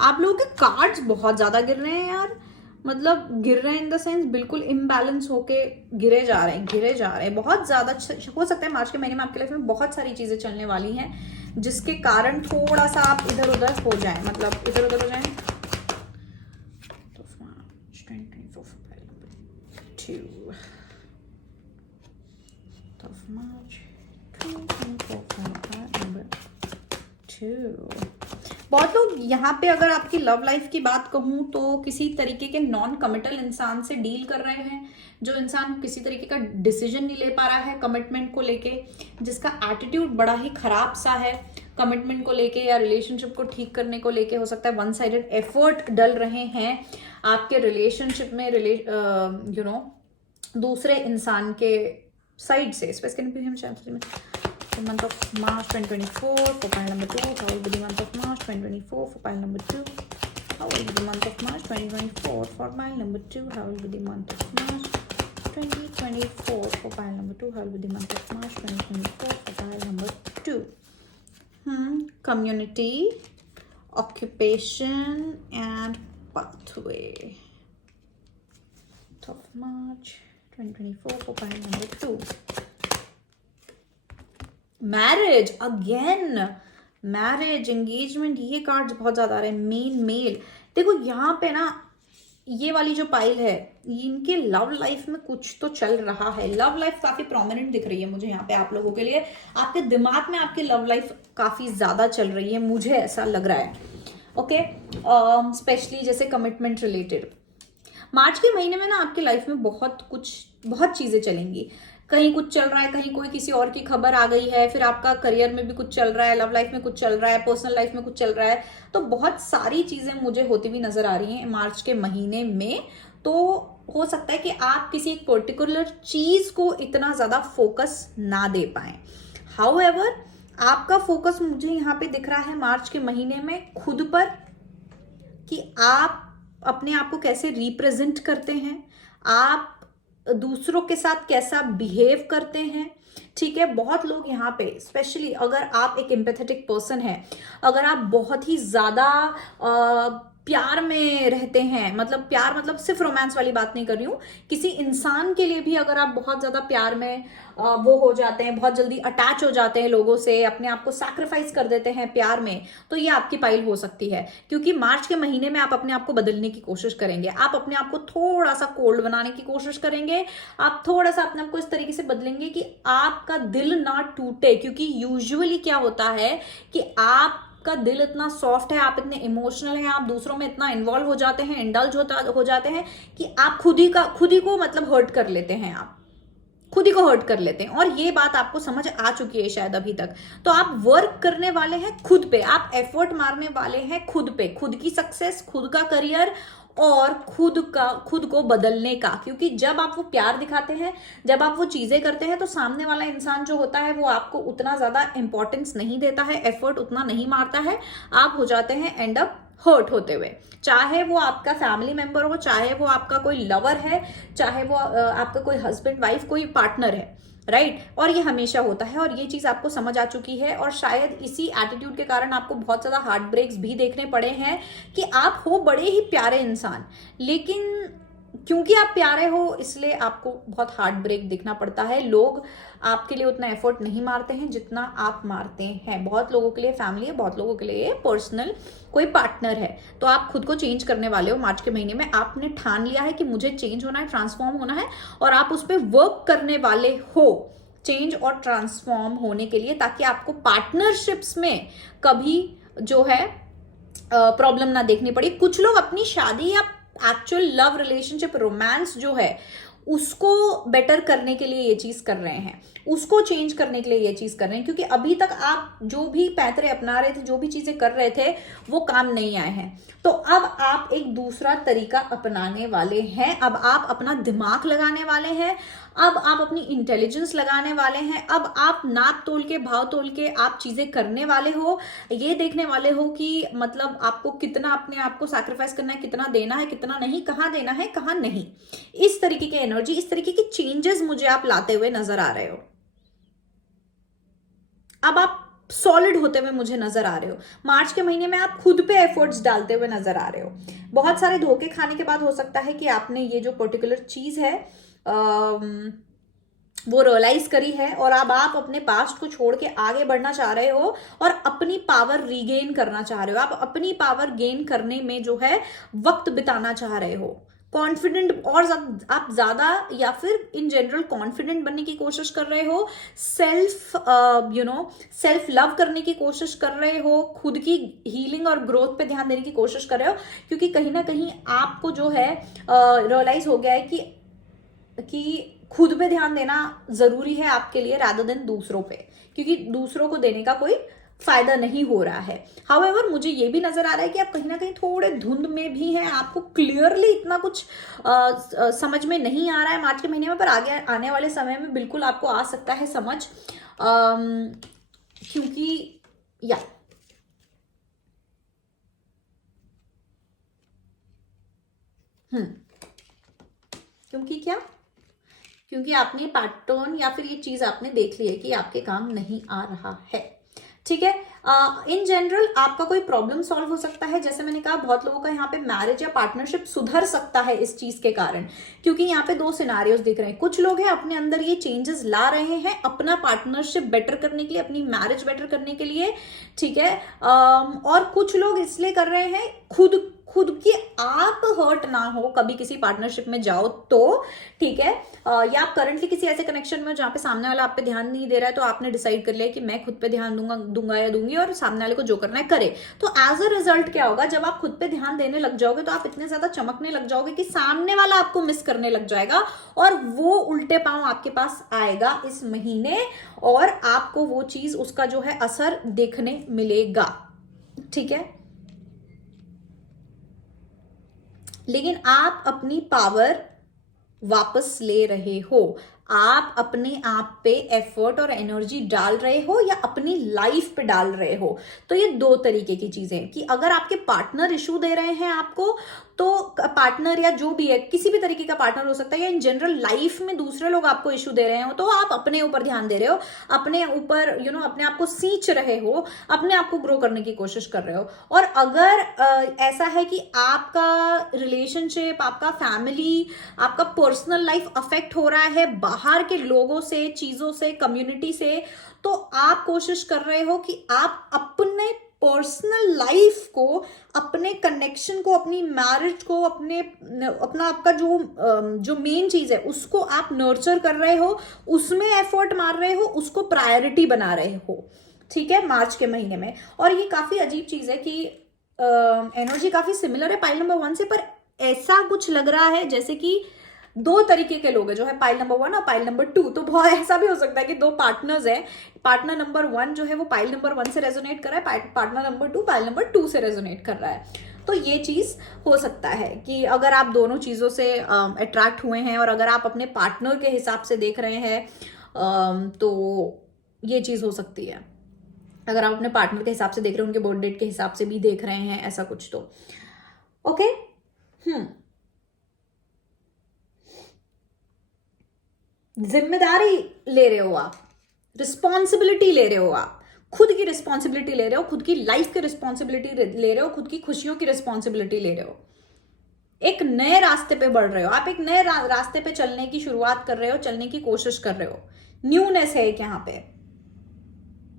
आप लोगों के cards बहुत ज्यादा गिर रहे हैं यार, मतलब गिर रहे हैं इन द सेंस बिल्कुल इम्बैलेंस होके गिरे जा रहे हैं बहुत ज्यादा। हो सकता है मार्च के महीने में आपके लाइफ में बहुत सारी चीजें चलने वाली हैं जिसके कारण थोड़ा सा आप इधर उधर हो जाएं, मतलब इधर उधर हो जाएं। तो मार्च 2024 2 of March 2024 2। बहुत लोग यहाँ पे, अगर आपकी लव लाइफ की बात कहूँ तो किसी तरीके के नॉन कमिटल इंसान से डील कर रहे हैं, जो इंसान किसी तरीके का डिसीजन नहीं ले पा रहा है कमिटमेंट को लेके, जिसका एटीट्यूड बड़ा ही खराब सा है कमिटमेंट को लेके या रिलेशनशिप को ठीक करने को लेके। हो सकता है वन साइडेड एफर्ट डल रहे हैं आपके रिलेशनशिप में, दूसरे इंसान के साइड से। स्पेसिफिकली हम चाहते हैं the month of March 2024 for pile number 2. How will be the month of March 2024 for pile number 2? How will be the month of March 2024 for pile number 2? How will be the month of March 2024 for pile number 2? How will be the month of March 2024 for pile number 2? Community, occupation and pathway. Of March 2024 for pile number 2. Marriage again, marriage, engagement, ये cards बहुत ज्यादा आ रहे हैं। Mail, देखो यहाँ पे ना ये वाली जो पाइल है, इनके लव लाइफ में कुछ तो चल रहा है। लव लाइफ काफी प्रोमिनेंट दिख रही है मुझे यहाँ पे आप लोगों के लिए। आपके दिमाग में आपकी लव लाइफ काफी ज्यादा चल रही है, मुझे ऐसा लग रहा है। ओके, स्पेशली जैसे कमिटमेंट रिलेटेड। मार्च के महीने में ना आपकी लाइफ में बहुत चीजें चलेंगी। कहीं कुछ चल रहा है, कहीं कोई किसी और की खबर आ गई है, फिर आपका करियर में भी कुछ चल रहा है, लव लाइफ में कुछ चल रहा है, पर्सनल लाइफ में कुछ चल रहा है। तो बहुत सारी चीजें मुझे होती हुई नजर आ रही हैं मार्च के महीने में। तो हो सकता है कि आप किसी एक पर्टिकुलर चीज को इतना ज्यादा फोकस ना दे पाए। हाउएवर, आपका फोकस मुझे यहाँ पे दिख रहा है मार्च के महीने में खुद पर, कि आप अपने आप को कैसे रिप्रेजेंट करते हैं, आप दूसरों के साथ कैसा बिहेव करते हैं। ठीक है, बहुत लोग यहाँ पे, स्पेशली अगर आप एक एम्पैथेटिक पर्सन है, अगर आप बहुत ही ज्यादा प्यार में रहते हैं, मतलब प्यार मतलब सिर्फ रोमांस वाली बात नहीं कर रही हूँ, किसी इंसान के लिए भी अगर आप बहुत ज्यादा प्यार में वो हो जाते हैं, बहुत जल्दी अटैच हो जाते हैं लोगों से, अपने आप को सैक्रिफाइस कर देते हैं प्यार में, तो ये आपकी पाइल हो सकती है। क्योंकि मार्च के महीने में आप अपने आप को बदलने की कोशिश करेंगे, आप अपने आप को थोड़ा सा कोल्ड बनाने की कोशिश करेंगे, आप थोड़ा सा अपने आप को इस तरीके से बदलेंगे कि आपका दिल ना टूटे। क्योंकि यूजुअली क्या होता है कि आपका दिल इतना सॉफ्ट है, आप इतने इमोशनल हैं, आप दूसरों में इतना इन्वॉल्व हो जाते हैं, इंडल्ज हो जाते हैं कि आप खुद ही को मतलब हर्ट कर लेते हैं, आप खुद ही को हर्ट कर लेते हैं। और ये बात आपको समझ आ चुकी है शायद अभी तक। तो आप वर्क करने वाले हैं खुद पे, आप एफर्ट मारने वाले हैं खुद पे, खुद की सक्सेस, खुद का करियर और खुद को बदलने का। क्योंकि जब आप वो प्यार दिखाते हैं, जब आप वो चीजें करते हैं, तो सामने वाला इंसान जो होता है वो आपको उतना ज्यादा इंपॉर्टेंस नहीं देता है, एफर्ट उतना नहीं मारता है, आप हो जाते हैं एंड अप हर्ट होते हुए। चाहे वो आपका फैमिली मेंबर हो, चाहे वो आपका कोई लवर है, चाहे वो आपका कोई हस्बैंड वाइफ कोई पार्टनर है, राइट। और ये हमेशा होता है और ये चीज आपको समझ आ चुकी है। और शायद इसी एटीट्यूड के कारण आपको बहुत ज्यादा हार्ट ब्रेक्स भी देखने पड़े हैं कि आप हो बड़े ही प्यारे इंसान, लेकिन क्योंकि आप प्यारे हो इसलिए आपको बहुत हार्ट ब्रेक दिखना पड़ता है। लोग आपके लिए उतना एफर्ट नहीं मारते हैं जितना आप मारते हैं। बहुत लोगों के लिए फैमिली है, बहुत लोगों के लिए पर्सनल कोई पार्टनर है। तो आप खुद को चेंज करने वाले हो मार्च के महीने में। आपने ठान लिया है कि मुझे चेंज होना है, ट्रांसफॉर्म होना है, और आप उस पर वर्क करने वाले हो चेंज और ट्रांसफॉर्म होने के लिए, ताकि आपको पार्टनरशिप्स में कभी जो है प्रॉब्लम ना देखनी पड़ी। कुछ लोग अपनी शादी या एक्चुअल लव रिलेशनशिप रोमांस जो है उसको बेटर करने के लिए ये चीज कर रहे हैं, उसको चेंज करने के लिए ये चीज कर रहे हैं, क्योंकि अभी तक आप जो भी पैतरे अपना रहे थे, जो भी चीजें कर रहे थे, वो काम नहीं आए हैं। तो अब आप एक दूसरा तरीका अपनाने वाले हैं। अब आप अपना दिमाग लगाने वाले हैं, अब आप अपनी इंटेलिजेंस लगाने वाले हैं, अब आप नाप तोल के भाव तोल के आप चीजें करने वाले हो। ये देखने वाले हो कि मतलब आपको कितना अपने आप को सैक्रिफाइस करना है, कितना देना है, कितना नहीं, कहाँ देना है, कहाँ नहीं। इस तरीके की एनर्जी, इस तरीके की चेंजेस मुझे आप लाते हुए नजर आ रहे हो। अब आप सॉलिड होते हुए मुझे नजर आ रहे हो। मार्च के महीने में आप खुद पे एफर्ट्स डालते हुए नजर आ रहे हो। बहुत सारे धोखे खाने के बाद हो सकता है कि आपने ये जो पर्टिकुलर चीज है वो रियलाइज करी है, और अब आप अपने पास्ट को छोड़ के आगे बढ़ना चाह रहे हो और अपनी पावर रीगेन करना चाह रहे हो। आप अपनी पावर गेन करने में जो है वक्त बिताना चाह रहे हो। कॉन्फिडेंट और आप ज्यादा या फिर इन जनरल कॉन्फिडेंट बनने की कोशिश कर रहे हो। सेल्फ लव करने की कोशिश कर रहे हो। खुद की हीलिंग और ग्रोथ पे ध्यान देने की कोशिश कर रहे हो, क्योंकि कहीं ना कहीं आपको जो है रियलाइज हो गया है कि खुद पे ध्यान देना जरूरी है आपके लिए रादर देन दूसरों पे, क्योंकि दूसरों को देने का कोई फायदा नहीं हो रहा है। हाउएवर मुझे ये भी नजर आ रहा है कि आप कहीं ना कहीं थोड़े धुंध में भी हैं। आपको क्लियरली इतना कुछ समझ में नहीं आ रहा है मार्च के महीने में, पर आगे आने वाले समय में बिल्कुल आपको आ सकता है समझ, क्योंकि या क्योंकि क्या, क्योंकि आपने पैटर्न या फिर ये चीज आपने देख ली है कि आपके काम नहीं आ रहा है। ठीक है, इन जनरल आपका कोई प्रॉब्लम सॉल्व हो सकता है। जैसे मैंने कहा, बहुत लोगों का यहाँ पे मैरिज या पार्टनरशिप सुधर सकता है इस चीज के कारण, क्योंकि यहाँ पे 2 सिनारियोज दिख रहे हैं। कुछ लोग हैं अपने अंदर ये चेंजेस ला रहे हैं अपना पार्टनरशिप बेटर करने के लिए, अपनी मैरिज बेटर करने के लिए। ठीक है, और कुछ लोग इसलिए कर रहे हैं खुद की आप हर्ट ना हो कभी किसी पार्टनरशिप में जाओ तो। ठीक है, या आप करंटली किसी ऐसे कनेक्शन में जहां पे सामने वाला आप पे ध्यान नहीं दे रहा है, तो आपने डिसाइड कर लिया कि मैं खुद पे ध्यान दूंगा या दूंगी, और सामने वाले को जो करना है करे। तो एज अ रिजल्ट क्या होगा, जब आप खुद पे ध्यान देने लग जाओगे तो आप इतने ज्यादा चमकने लग जाओगे कि सामने वाला आपको मिस करने लग जाएगा, और वो उल्टे पांव आपके पास आएगा इस महीने, और आपको वो चीज उसका जो है असर देखने मिलेगा। ठीक है, लेकिन आप अपनी पावर वापस ले रहे हो। आप अपने आप पे एफर्ट और एनर्जी डाल रहे हो या अपनी लाइफ पे डाल रहे हो। तो ये 2 तरीके की चीजें, कि अगर आपके पार्टनर इशू दे रहे हैं आपको, तो पार्टनर या जो भी है, किसी भी तरीके का पार्टनर हो सकता है, या इन जनरल लाइफ में दूसरे लोग आपको इशू दे रहे हो, तो आप अपने ऊपर ध्यान दे रहे हो, अपने ऊपर अपने आप को सींच रहे हो, अपने आप को ग्रो करने की कोशिश कर रहे हो। और अगर ऐसा है कि आपका रिलेशनशिप, आपका फैमिली, आपका पर्सनल लाइफ अफेक्ट हो रहा है बाहर के लोगों से, चीजों से, कम्युनिटी से, तो आप कोशिश कर रहे हो कि आप अपने पर्सनल लाइफ को, अपने कनेक्शन को, अपनी मैरिज को, अपना आपका जो मेन चीज है उसको आप नर्चर कर रहे हो, उसमें एफर्ट मार रहे हो, उसको प्रायोरिटी बना रहे हो। ठीक है, मार्च के महीने में। और ये काफी अजीब चीज है कि एनर्जी काफी सिमिलर है पाइल नंबर 1 से, पर ऐसा कुछ लग रहा है जैसे कि 2 तरीके के लोग हैं, जो है पाइल नंबर 1 और पाइल नंबर 2। तो बहुत ऐसा भी हो सकता है कि 2 पार्टनर्स हैं। पार्टनर नंबर 1 जो है वो पाइल नंबर 1 से रेजोनेट कर रहा है, पार्टनर नंबर 2 पाइल नंबर 2 से रेजोनेट कर रहा है। तो ये चीज हो सकता है कि अगर आप दोनों चीजों से अट्रैक्ट हुए हैं, और अगर आप अपने पार्टनर के हिसाब से देख रहे हैं, तो ये चीज हो सकती है। अगर आप अपने पार्टनर के हिसाब से देख रहे हैं, उनके बर्थ डेट के हिसाब से भी देख रहे हैं, ऐसा कुछ, तो ओके। जिम्मेदारी ले रहे हो आप, रिस्पॉन्सिबिलिटी ले रहे हो आप, खुद की रिस्पॉन्सिबिलिटी ले रहे हो, खुद की लाइफ की रिस्पॉन्सिबिलिटी ले रहे हो, खुद की खुशियों की रिस्पॉन्सिबिलिटी ले रहे हो। एक नए रास्ते पे बढ़ रहे हो, आप एक नए रास्ते पे चलने की शुरुआत कर रहे हो, चलने की कोशिश कर रहे हो, न्यूनेस है एक यहाँ पे,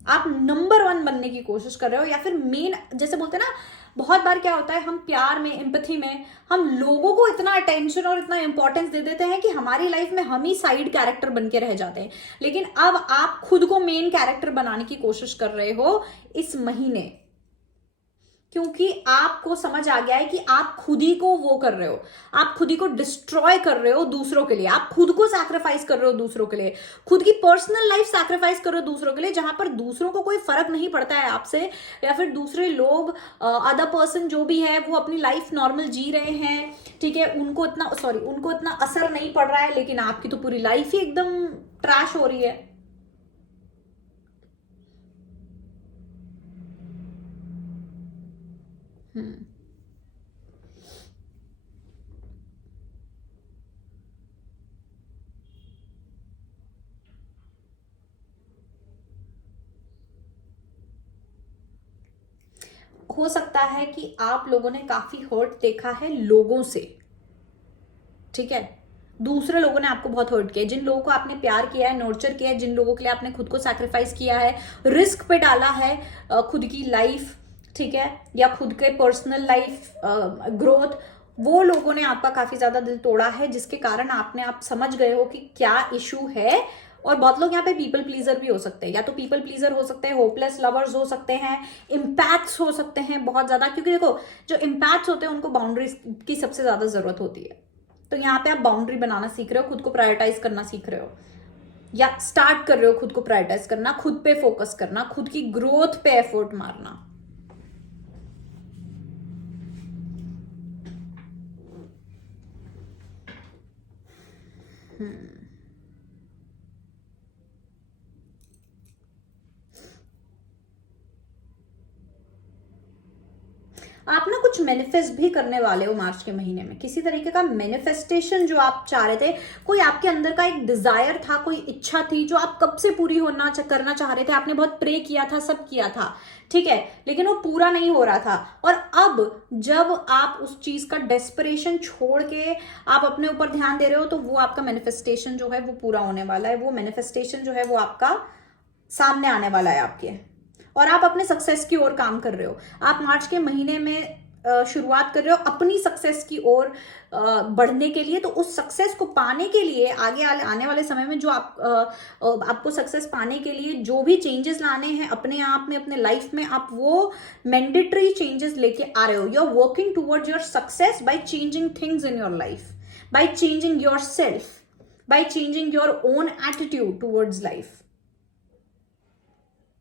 आप नंबर 1 बनने की कोशिश कर रहे हो। या फिर मेन, जैसे बोलते हैं ना, बहुत बार क्या होता है, हम प्यार में, एम्पैथी में हम लोगों को इतना अटेंशन और इतना इंपॉर्टेंस दे देते हैं कि हमारी लाइफ में हम ही साइड कैरेक्टर बन के रह जाते हैं। लेकिन अब आप खुद को मेन कैरेक्टर बनाने की कोशिश कर रहे हो इस महीने, क्योंकि आपको समझ आ गया है कि आप खुद ही को वो कर रहे हो, आप खुद ही को डिस्ट्रॉय कर रहे हो दूसरों के लिए, आप खुद को सैक्रिफाइस कर रहे हो दूसरों के लिए, खुद की पर्सनल लाइफ सैक्रिफाइस कर रहे हो दूसरों के लिए, जहां पर दूसरों को कोई फर्क नहीं पड़ता है आपसे, या फिर दूसरे लोग, अदर पर्सन जो भी है वो अपनी लाइफ नॉर्मल जी रहे हैं, ठीक है, उनको इतना असर नहीं पड़ रहा है, लेकिन आपकी तो पूरी लाइफ ही एकदम ट्रैश हो रही है। हम्म हो सकता है कि आप लोगों ने काफी हर्ट देखा है लोगों से, ठीक है, दूसरे लोगों ने आपको बहुत हर्ट किया है, जिन लोगों को आपने प्यार किया है, नर्चर किया है, जिन लोगों के लिए आपने खुद को सैक्रिफाइस किया है, रिस्क पे डाला है खुद की लाइफ, ठीक है, या खुद के पर्सनल लाइफ ग्रोथ, वो लोगों ने आपका काफी ज्यादा दिल तोड़ा है, जिसके कारण आप समझ गए हो कि क्या इशू है। और बहुत लोग यहाँ पे पीपल प्लीजर भी हो सकते हैं, या तो पीपल प्लीजर हो सकते हैं, होपलेस लवर्स हो सकते हैं, इम्पैक्ट्स हो सकते हैं बहुत ज्यादा, क्योंकि देखो जो इम्पैक्ट्स होते हैं उनको बाउंड्रीज की सबसे ज्यादा जरूरत होती है। तो यहाँ पे आप बाउंड्री बनाना सीख रहे हो, खुद को प्रायोरिटाइज करना सीख रहे हो, या स्टार्ट कर रहे हो खुद को प्रायोरिटाइज करना, खुद पे फोकस करना, खुद की ग्रोथ पे एफर्ट मारना। आप ना कुछ मैनिफेस्ट भी करने वाले हो मार्च के महीने में, किसी तरीके का मैनिफेस्टेशन जो आप चाह रहे थे, कोई आपके अंदर का एक डिजायर था, कोई इच्छा थी जो आप कब से पूरी करना चाह रहे थे, आपने बहुत प्रे किया था, सब किया था, ठीक है, लेकिन वो पूरा नहीं हो रहा था। और अब जब आप उस चीज का डेस्परेशन छोड़ के आप अपने ऊपर ध्यान दे रहे हो, तो वो आपका मैनिफेस्टेशन जो है वो पूरा होने वाला है, वो मैनिफेस्टेशन जो है वो आपका सामने आने वाला है आपके, और आप अपने सक्सेस की ओर काम कर रहे हो। आप मार्च के महीने में शुरुआत कर रहे हो अपनी सक्सेस की ओर बढ़ने के लिए। तो उस सक्सेस को पाने के लिए आगे आने वाले समय में जो आपको सक्सेस पाने के लिए जो भी चेंजेस लाने हैं अपने आप में, अपने लाइफ में, आप वो मैंडेटरी चेंजेस लेके आ रहे हो। You are working towards your success by changing things in your life, by changing yourself, by changing your own attitude towards life.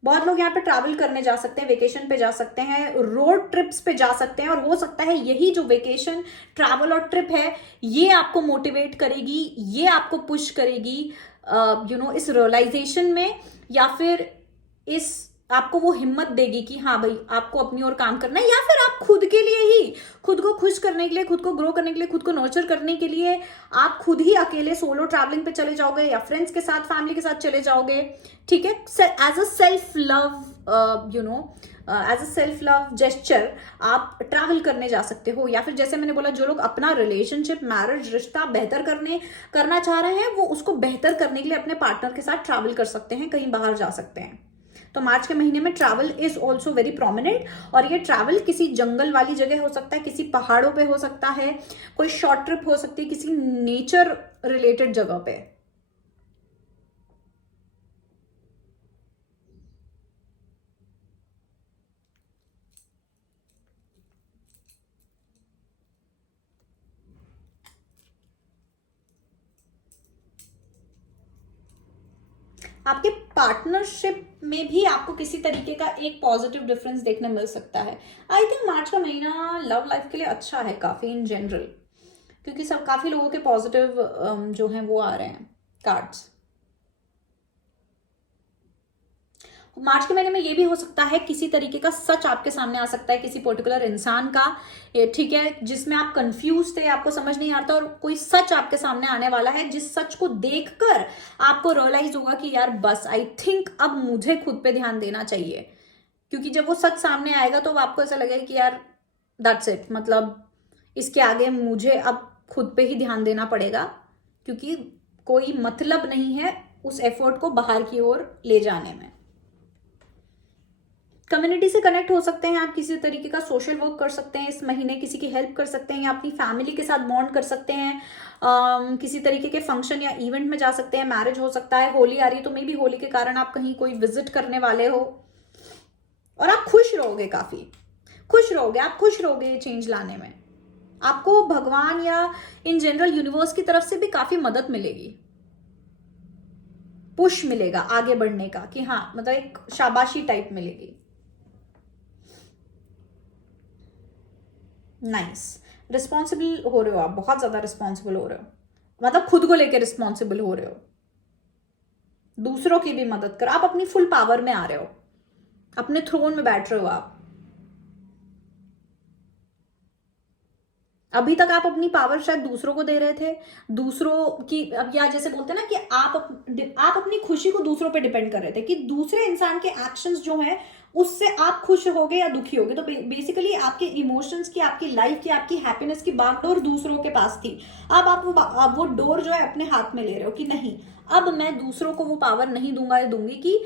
बहुत लोग यहाँ पे ट्रैवल करने जा सकते हैं, वेकेशन पे जा सकते हैं, रोड ट्रिप्स पे जा सकते हैं, और हो सकता है यही जो वेकेशन, ट्रैवल और ट्रिप है, ये आपको मोटिवेट करेगी, ये आपको पुश करेगी इस रियलाइजेशन में, या फिर इस आपको वो हिम्मत देगी कि हाँ भाई आपको अपनी ओर काम करना है, या फिर आप खुद के लिए ही, खुद को खुश करने के लिए, खुद को ग्रो करने के लिए, खुद को नर्चर करने के लिए आप खुद ही अकेले सोलो ट्रैवलिंग पे चले जाओगे, या फ्रेंड्स के साथ, फैमिली के साथ चले जाओगे, ठीक है, as a self love as a self love gesture आप ट्रैवल करने जा सकते हो। या फिर जैसे मैंने बोला, जो लोग अपना रिलेशनशिप, मैरिज, रिश्ता बेहतर करना चाह रहे हैं, वो उसको बेहतर करने के लिए अपने पार्टनर के साथ ट्रैवल कर सकते हैं, कहीं बाहर जा सकते हैं। तो मार्च के महीने में travel is also very prominent, और ये ट्रैवल किसी जंगल वाली जगह हो सकता है, किसी पहाड़ों पे हो सकता है, कोई शॉर्ट ट्रिप हो सकती है, किसी नेचर रिलेटेड जगह पे। आपके पार्टनरशिप में भी आपको किसी तरीके का एक पॉजिटिव डिफरेंस देखने मिल सकता है। आई थिंक मार्च का महीना लव लाइफ के लिए अच्छा है काफी इन जनरल, क्योंकि सब काफी लोगों के पॉजिटिव जो हैं वो आ रहे हैं कार्ड्स। मार्च के महीने में ये भी हो सकता है किसी तरीके का सच आपके सामने आ सकता है, किसी पर्टिकुलर इंसान का, ठीक है, जिसमें आप कंफ्यूज थे, आपको समझ नहीं आता, और कोई सच आपके सामने आने वाला है, जिस सच को देखकर आपको रियलाइज होगा कि यार बस आई थिंक अब मुझे खुद पे ध्यान देना चाहिए। क्योंकि जब वो सच सामने आएगा तो आपको ऐसा लगेगा कि यार दैट्स इट, मतलब इसके आगे मुझे अब खुद पे ही ध्यान देना पड़ेगा, क्योंकि कोई मतलब नहीं है उस एफर्ट को बाहर की ओर ले जाने में। कम्युनिटी से कनेक्ट हो सकते हैं आप, किसी तरीके का सोशल वर्क कर सकते हैं इस महीने, किसी की हेल्प कर सकते हैं या अपनी फैमिली के साथ बॉन्ड कर सकते हैं, किसी तरीके के फंक्शन या इवेंट में जा सकते हैं, मैरिज हो सकता है, होली आ रही है तो मे भी होली के कारण आप कहीं कोई विजिट करने वाले हो और आप खुश रहोगे, काफी खुश रहोगे, आप खुश रहोगे ये चेंज लाने में। आपको भगवान या इन जनरल यूनिवर्स की तरफ से भी काफी मदद मिलेगी, पुश मिलेगा आगे बढ़ने का, कि हाँ मतलब एक शाबाशी टाइप मिलेगी। नाइस, रिस्पॉन्सिबल हो रहे हो आप, बहुत ज्यादा रिस्पॉन्सिबल हो रहे हो, मतलब खुद को लेकर रिस्पॉन्सिबल हो रहे हो, दूसरों की भी मदद कर, आप अपनी फुल पावर में आ रहे हो, अपने थ्रोन में बैठ रहे हो आप। अभी तक आप अपनी पावर शायद दूसरों को दे रहे थे, दूसरों की, अब या जैसे बोलते हैं ना कि आप अपनी खुशी को दूसरों पे डिपेंड कर रहे थे, कि दूसरे इंसान के एक्शंस जो हैं उससे आप खुश होगे या दुखी होगे। तो बेसिकली आपके इमोशंस की, आपकी लाइफ की, आपकी हैप्पीनेस की बागडोर दूसरों के पास थी। अब आप वो डोर जो है अपने हाथ में ले रहे हो कि नहीं, अब मैं दूसरों को वो पावर नहीं दूंगा या दूंगी कि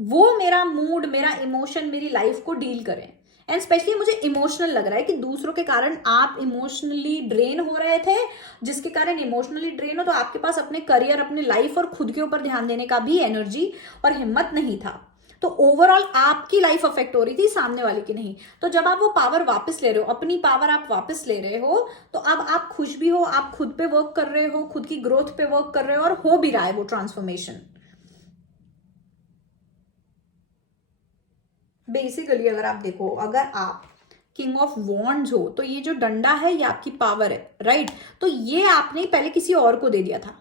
वो मेरा मूड, मेरा इमोशन, मेरी लाइफ को डील करें। एंड स्पेशली मुझे इमोशनल लग रहा है कि दूसरों के कारण आप इमोशनली ड्रेन हो रहे थे, जिसके कारण इमोशनली ड्रेन हो तो आपके पास अपने करियर, अपने लाइफ और खुद के ऊपर ध्यान देने का भी एनर्जी और हिम्मत नहीं था। तो ओवरऑल आपकी लाइफ अफेक्ट हो रही थी, सामने वाले की नहीं। तो जब आप वो पावर वापस ले रहे हो, अपनी पावर आप वापस ले रहे हो, तो अब आप खुश भी हो, आप खुद पे वर्क कर रहे हो, खुद की ग्रोथ पे वर्क कर रहे हो और हो भी रहा है वो ट्रांसफॉर्मेशन। बेसिकली अगर आप देखो, अगर आप किंग ऑफ वॉन्ड्स हो तो ये जो डंडा है ये आपकी पावर है, राइट? तो ये आपने पहले किसी और को दे दिया था,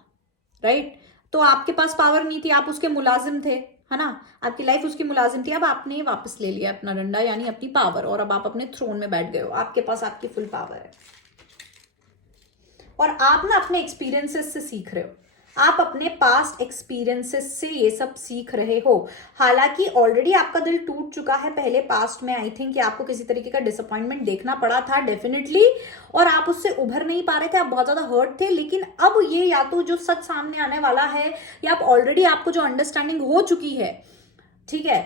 राइट? तो आपके पास पावर नहीं थी, आप उसके मुलाजिम थे, है ना? आपकी लाइफ उसकी मुलाजिम थी। अब आपने वापस ले लिया अपना डंडा, यानी अपनी पावर, और अब आप अपने थ्रोन में बैठ गए हो, आपके पास आपकी फुल पावर है। और आप ना अपने एक्सपीरियंसेस से सीख रहे हो, आप अपने पास्ट एक्सपीरियंसेस से ये सब सीख रहे हो। हालांकि ऑलरेडी आपका दिल टूट चुका है पहले पास्ट में, आई थिंक कि आपको किसी तरीके का डिसअपॉइंटमेंट देखना पड़ा था डेफिनेटली, और आप उससे उभर नहीं पा रहे थे, आप बहुत ज्यादा हर्ट थे। लेकिन अब ये या तो जो सच सामने आने वाला है, या आप ऑलरेडी, आपको जो अंडरस्टैंडिंग हो चुकी है, ठीक है,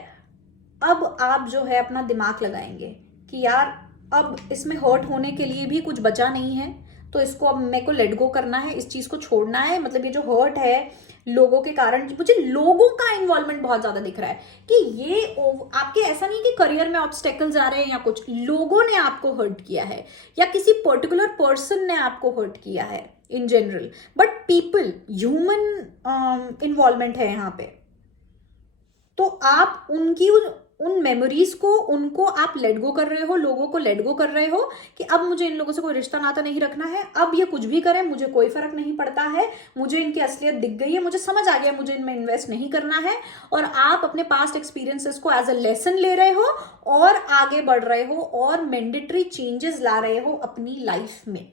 अब आप जो है अपना दिमाग लगाएंगे कि यार अब इसमें हर्ट होने के लिए भी कुछ बचा नहीं है, तो इसको अब मेरे को लेट गो करना है, इस चीज को छोड़ना है। मतलब ये जो हर्ट है लोगों के कारण, मुझे लोगों का इन्वॉल्वमेंट बहुत ज्यादा दिख रहा है कि ये आपके, ऐसा नहीं कि करियर में ऑब्स्टेकल्स आ रहे हैं या कुछ, लोगों ने आपको हर्ट किया है या किसी पर्टिकुलर पर्सन ने आपको हर्ट किया है in general, but people, human involvement है यहाँ पे। तो आप उनकी उन मेमोरीज को, उनको आप लेट गो कर रहे हो, लोगों को लेट गो कर रहे हो कि अब मुझे इन लोगों से कोई रिश्ता नाता नहीं रखना है, अब ये कुछ भी करें मुझे कोई फर्क नहीं पड़ता है, मुझे इनकी असलियत दिख गई है, मुझे समझ आ गया मुझे इनमें इन्वेस्ट नहीं करना है। और आप अपने पास्ट एक्सपीरियंसेस को एज अ लेसन ले रहे हो और आगे बढ़ रहे हो और मैंडेटरी चेंजेस ला रहे हो अपनी लाइफ में,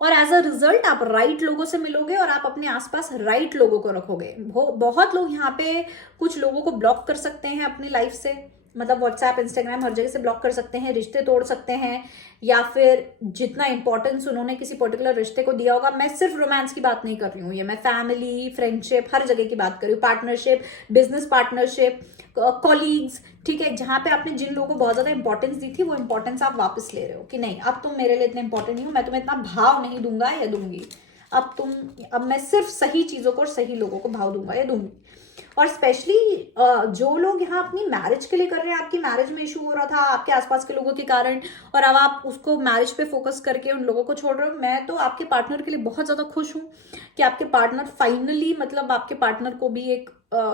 और एज अ रिजल्ट आप राइट लोगों से मिलोगे और आप अपने आसपास राइट लोगों को रखोगे। बहुत लोग यहाँ पे कुछ लोगों को ब्लॉक कर सकते हैं अपनी लाइफ से, मतलब व्हाट्सएप, इंस्टाग्राम, हर जगह से ब्लॉक कर सकते हैं, रिश्ते तोड़ सकते हैं, या फिर जितना इंपॉर्टेंस उन्होंने किसी पर्टिकुलर रिश्ते को दिया होगा, मैं सिर्फ रोमांस की बात नहीं कर रही हूँ, ये मैं फैमिली, फ्रेंडशिप, हर जगह की बात कर रही हूँ, पार्टनरशिप, बिजनेस पार्टनरशिप, कॉलीग्स, ठीक है, जहां पे आपने जिन लोगों को बहुत ज्यादा इंपॉर्टेंस दी थी, वो इंपॉर्टेंस आप वापस ले रहे हो कि नहीं, अब तुम मेरे लिए इतने इंपॉर्टेंट नहीं हो, मैं तुम्हें इतना भाव नहीं दूंगा या दूंगी, अब मैं सिर्फ सही चीजों को और सही लोगों को भाव दूंगा या दूंगी। और स्पेशली जो लोग यहाँ अपनी मैरिज के लिए कर रहे हैं, आपकी मैरिज में इशू हो रहा था आपके आसपास के लोगों के कारण, और अब आप उसको मैरिज पे फोकस करके उन लोगों को छोड़ रहे हो, मैं तो आपके पार्टनर के लिए बहुत ज्यादा खुश हूँ कि आपके पार्टनर फाइनली, मतलब आपके पार्टनर को भी एक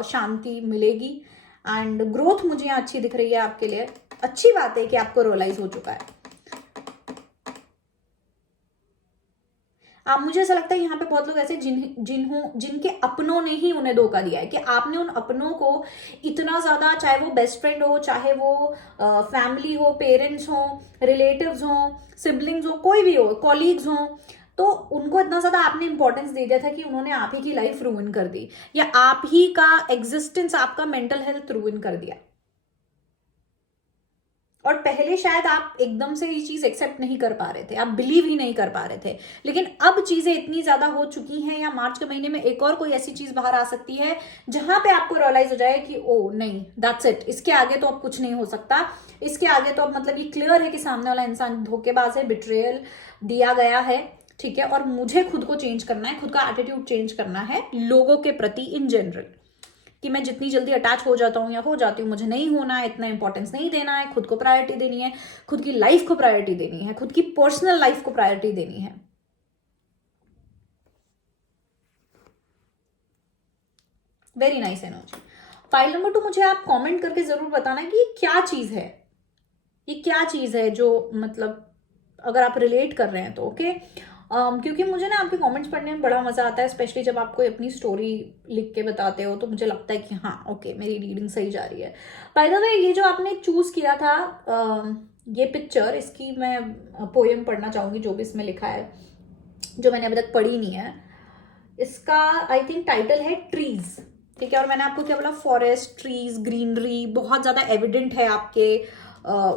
शांति मिलेगी, एंड ग्रोथ मुझे यहाँ अच्छी दिख रही है आपके लिए। अच्छी बात है कि आपको रियलाइज हो चुका है। मुझे ऐसा लगता है यहाँ पे बहुत लोग ऐसे जिनके अपनों ने ही उन्हें धोखा दिया है, कि आपने उन अपनों को इतना ज्यादा, चाहे वो बेस्ट फ्रेंड हो, चाहे वो फैमिली हो, पेरेंट्स हो, रिलेटिव्स हो, सिबलिंग्स हो, कोई भी हो, कॉलीग्स हो, तो उनको इतना ज्यादा आपने इंपॉर्टेंस दे दिया था कि उन्होंने आप ही की लाइफ रूइन कर दी, या आप ही का एग्जिस्टेंस, आपका मेंटल हेल्थ रूइन कर दिया। और पहले शायद आप एकदम से ये चीज एक्सेप्ट नहीं कर पा रहे थे, आप बिलीव ही नहीं कर पा रहे थे, लेकिन अब चीजें इतनी ज्यादा हो चुकी हैं, या मार्च के महीने में एक और कोई ऐसी चीज बाहर आ सकती है जहां पे आपको रियलाइज हो जाए कि ओ नहीं, दैट्स इट, इसके आगे तो अब कुछ नहीं हो सकता, इसके आगे तो अब मतलब ये क्लियर है कि सामने वाला इंसान धोखेबाज है, बिट्रेयल दिया गया है, ठीक है, और मुझे खुद को चेंज करना है, खुद का एटीट्यूड चेंज करना है लोगों के प्रति इन जनरल, कि मैं जितनी जल्दी अटैच हो जाता हूँ या हो जाती हूँ, मुझे नहीं होना है, इतना इंपॉर्टेंस नहीं देना है, खुद को प्रायोरिटी देनी है, खुद की लाइफ को प्रायोरिटी देनी है, खुद की पर्सनल लाइफ को प्रायोरिटी देनी है। Very nice energy. File number 2, मुझे आप कमेंट करके जरूर बताना कि ये क्या चीज है, ये क्या चीज है जो मतलब अगर आप रिलेट कर रहे हैं तो ओके। क्योंकि मुझे ना आपके कमेंट्स पढ़ने में बड़ा मजा आता है, स्पेशली जब आप कोई अपनी स्टोरी लिख के बताते हो, तो मुझे लगता है कि हाँ ओके, मेरी रीडिंग सही जा रही है। बाय द वे, ये जो आपने चूज किया था ये पिक्चर, इसकी मैं पोएम पढ़ना चाहूंगी जो भी इसमें लिखा है, जो मैंने अभी तक पढ़ी नहीं है। इसका आई थिंक टाइटल है ट्रीज, ठीक है, और मैंने आपको क्या बोला, फॉरेस्ट, ट्रीज, ग्रीनरी बहुत ज्यादा एविडेंट है आपके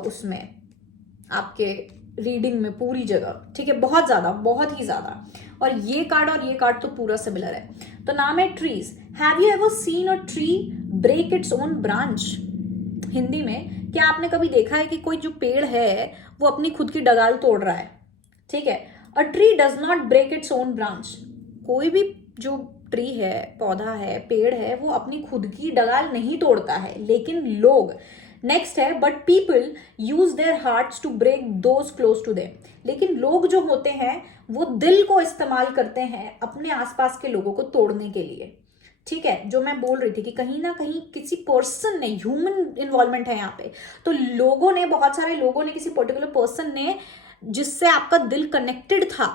उसमें, आपके रीडिंग में पूरी जगह, ठीक है, बहुत ज्यादा, बहुत ही ज्यादा। और ये कार्ड तो पूरा सिमिलर है। तो नाम है trees. Have you ever seen a tree break its own branch? Hindi में, क्या आपने कभी देखा है कि कोई जो पेड़ है वो अपनी खुद की डगाल तोड़ रहा है, ठीक है। A tree does not break its own branch. कोई भी जो ट्री है, पौधा है, पेड़ है, वो अपनी खुद की डगाल नहीं तोड़ता है, लेकिन लोग, नेक्स्ट है, but people use their hearts to break those close to them. लेकिन लोग जो होते हैं वो दिल को इस्तेमाल करते हैं अपने आसपास के लोगों को तोड़ने के लिए, ठीक है। जो मैं बोल रही थी कि कहीं ना कहीं किसी पर्सन ने, ह्यूमन इन्वॉल्वमेंट है यहाँ पे, तो लोगों ने, बहुत सारे लोगों ने, किसी पर्टिकुलर पर्सन ने जिससे आपका दिल कनेक्टेड था,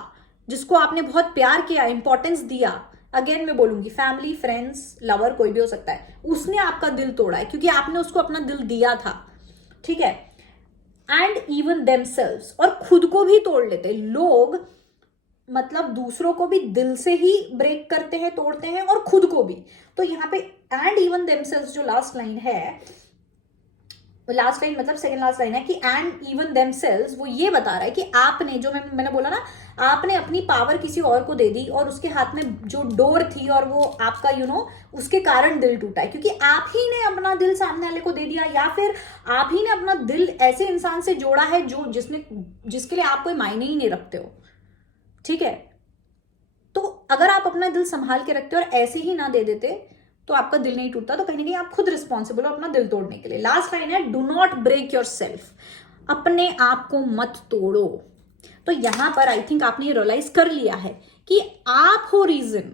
जिसको आपने बहुत प्यार किया, इंपॉर्टेंस दिया, अगेन मैं बोलूंगी फैमिली, फ्रेंड्स, लवर, कोई भी हो सकता है, उसने आपका दिल तोड़ा है क्योंकि आपने उसको अपना दिल दिया था, ठीक है। एंड इवन देमसेल्व्स, और खुद को भी तोड़ लेते लोग, मतलब दूसरों को भी दिल से ही ब्रेक करते हैं, तोड़ते हैं, और खुद को भी। तो यहाँ पे एंड इवन देमसेल्व्स जो लास्ट लाइन है, लास्ट लाइन मतलब सेकंड लास्ट लाइन है कि एंड इवन देमसेल्व्स, वो ये बता रहा है कि आपने, जो मैंने बोला ना, आपने अपनी पावर किसी और को दे दी, और उसके हाथ में जो डोर थी और वो आपका उसके कारण दिल टूटा है, क्योंकि आप ही ने अपना दिल सामने वाले को दे दिया, या फिर आप ही ने अपना दिल ऐसे इंसान से जोड़ा है जो जिसके लिए आप कोई मायने ही नहीं रखते हो, ठीक है। तो अगर आप अपना दिल संभाल के रखते हो और ऐसे ही ना दे देते तो आपका दिल नहीं टूटता, तो कहीं ना कहीं आप खुद रिस्पॉन्सिबल हो अपना दिल तोड़ने के लिए। लास्ट लाइन है, do not break yourself, अपने आप को मत तोड़ो। तो यहां पर आई थिंक आपने रियलाइज कर लिया है कि आप हो रीजन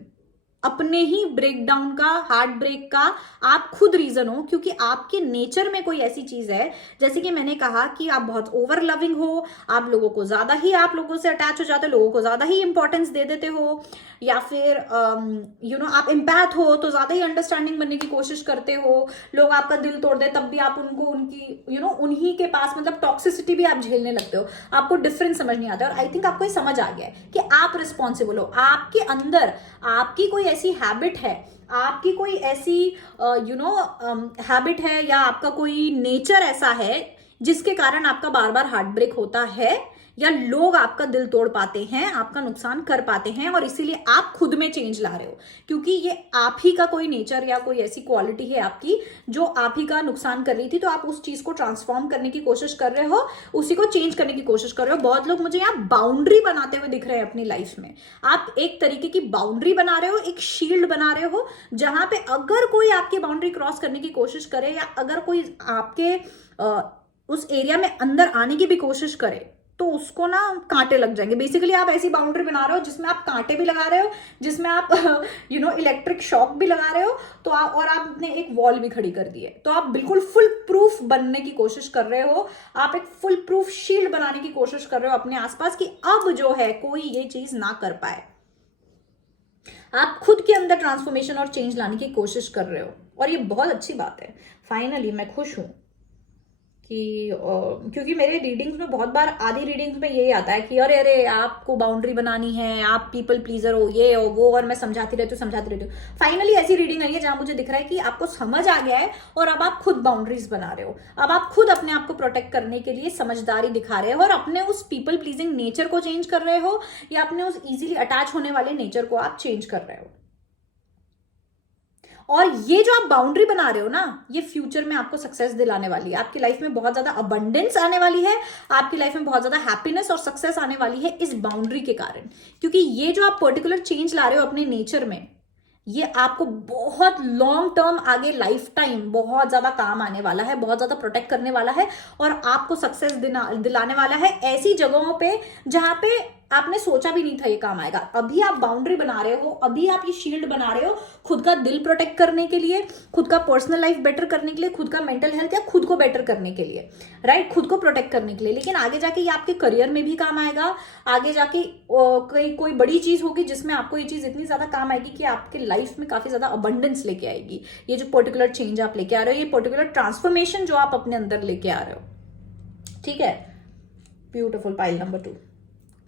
अपने ही ब्रेकडाउन का, हार्ट ब्रेक का, आप खुद रीजन हो, क्योंकि आपके नेचर में कोई ऐसी चीज है, जैसे कि मैंने कहा कि आप बहुत ओवर लविंग हो, आप लोगों को ज्यादा ही, आप लोगों से अटैच हो जाते हो, लोगों को ज्यादा ही इंपॉर्टेंस दे देते हो, या फिर आप एम्पैथ हो तो ज्यादा ही अंडरस्टैंडिंग बनने की कोशिश करते हो, लोग आपका दिल तोड़ दे तब भी आप उनको, उनकी उन्हीं के पास, मतलब टॉक्सिसिटी भी आप झेलने लगते हो, आपको डिफरेंस समझ नहीं आता। और आई थिंक आपको ये समझ आ गया है कि आप रिस्पॉन्सिबल हो, आपके अंदर आपकी कोई ऐसी हैबिट है, आपकी कोई ऐसी हैबिट है, या आपका कोई नेचर ऐसा है जिसके कारण आपका बार बार हार्ट ब्रेक होता है, या लोग आपका दिल तोड़ पाते हैं, आपका नुकसान कर पाते हैं, और इसीलिए आप खुद में चेंज ला रहे हो, क्योंकि ये आप ही का कोई नेचर या कोई ऐसी क्वालिटी है आपकी जो आप ही का नुकसान कर रही थी, तो आप उस चीज को ट्रांसफॉर्म करने की कोशिश कर रहे हो, उसी को चेंज करने की कोशिश कर रहे हो। बहुत लोग मुझे यहाँ बाउंड्री बनाते हुए दिख रहे हैं अपनी लाइफ में, आप एक तरीके की बाउंड्री बना रहे हो, एक शील्ड बना रहे हो, जहां पे अगर कोई आपकी बाउंड्री क्रॉस करने की कोशिश करे, या अगर कोई आपके उस एरिया में अंदर आने की भी कोशिश करे, तो उसको ना कांटे लग जाएंगे। बेसिकली आप ऐसी बाउंड्री बना रहे हो जिसमें आप कांटे भी लगा रहे हो, जिसमें आप इलेक्ट्रिक शॉक भी लगा रहे हो, तो और आपने एक वॉल भी खड़ी कर दी है, तो आप बिल्कुल फुल प्रूफ बनने की कोशिश कर रहे हो, आप एक फुल प्रूफ शील्ड बनाने की कोशिश कर रहे हो अपने आसपास, कि अब जो है कोई ये चीज ना कर पाए। आप खुद के अंदर ट्रांसफॉर्मेशन और चेंज लाने की कोशिश कर रहे हो, और ये बहुत अच्छी बात है। फाइनली मैं खुश हूं कि क्योंकि मेरे रीडिंग्स में बहुत बार आधी रीडिंग्स में यही आता है कि अरे अरे आपको बाउंड्री बनानी है, आप पीपल प्लीजर हो, ये हो वो, और मैं समझाती रहती हूँ। फाइनली ऐसी रीडिंग आई है जहां मुझे दिख रहा है कि आपको समझ आ गया है और अब आप खुद बाउंड्रीज बना रहे हो। अब आप खुद अपने आप को प्रोटेक्ट करने के लिए समझदारी दिखा रहे हो और अपने उस पीपल प्लीजिंग नेचर को चेंज कर रहे हो, या अपने उस इजीली अटैच होने वाले नेचर को आप चेंज कर रहे हो। और ये जो आप बाउंड्री बना रहे हो ना, ये फ्यूचर में आपको सक्सेस दिलाने वाली है। आपकी लाइफ में बहुत ज्यादा अबंडेंस आने वाली है, आपकी लाइफ में बहुत ज्यादा हैप्पीनेस और सक्सेस आने वाली है इस बाउंड्री के कारण। क्योंकि ये जो आप पर्टिकुलर चेंज ला रहे हो अपने नेचर में, ये आपको बहुत लॉन्ग टर्म आगे लाइफ टाइम बहुत ज्यादा काम आने वाला है, बहुत ज्यादा प्रोटेक्ट करने वाला है और आपको सक्सेस दिलाने वाला है ऐसी जगहों पे जहां पे आपने सोचा भी नहीं था ये काम आएगा। अभी आप बाउंड्री बना रहे हो, अभी आप ये शील्ड बना रहे हो खुद का दिल प्रोटेक्ट करने के लिए, खुद का पर्सनल लाइफ बेटर करने के लिए, खुद का मेंटल हेल्थ या खुद को बेटर करने के लिए, राइट, खुद को प्रोटेक्ट करने के लिए। लेकिन आगे जाके ये आपके करियर में भी काम आएगा, आगे जाके कोई बड़ी चीज होगी जिसमें आपको ये चीज इतनी ज्यादा काम आएगी कि आपके लाइफ में काफी ज्यादा अबंडेंस लेके आएगी। ये जो पर्टिकुलर चेंज आप लेके आ रहे हो, ये पर्टिकुलर ट्रांसफॉर्मेशन जो आप अपने अंदर लेके आ रहे हो, ठीक है। Beautiful, pile number 2,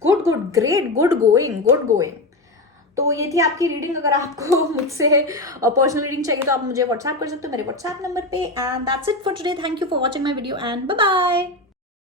good good, great, good going, good going. तो ये थी आपकी रीडिंग। अगर आपको मुझसे पर्सनल रीडिंग चाहिए तो आप मुझे व्हाट्सएप कर सकते हो मेरे व्हाट्सएप नंबर पे। And that's it for today. Thank you for watching my video and bye bye.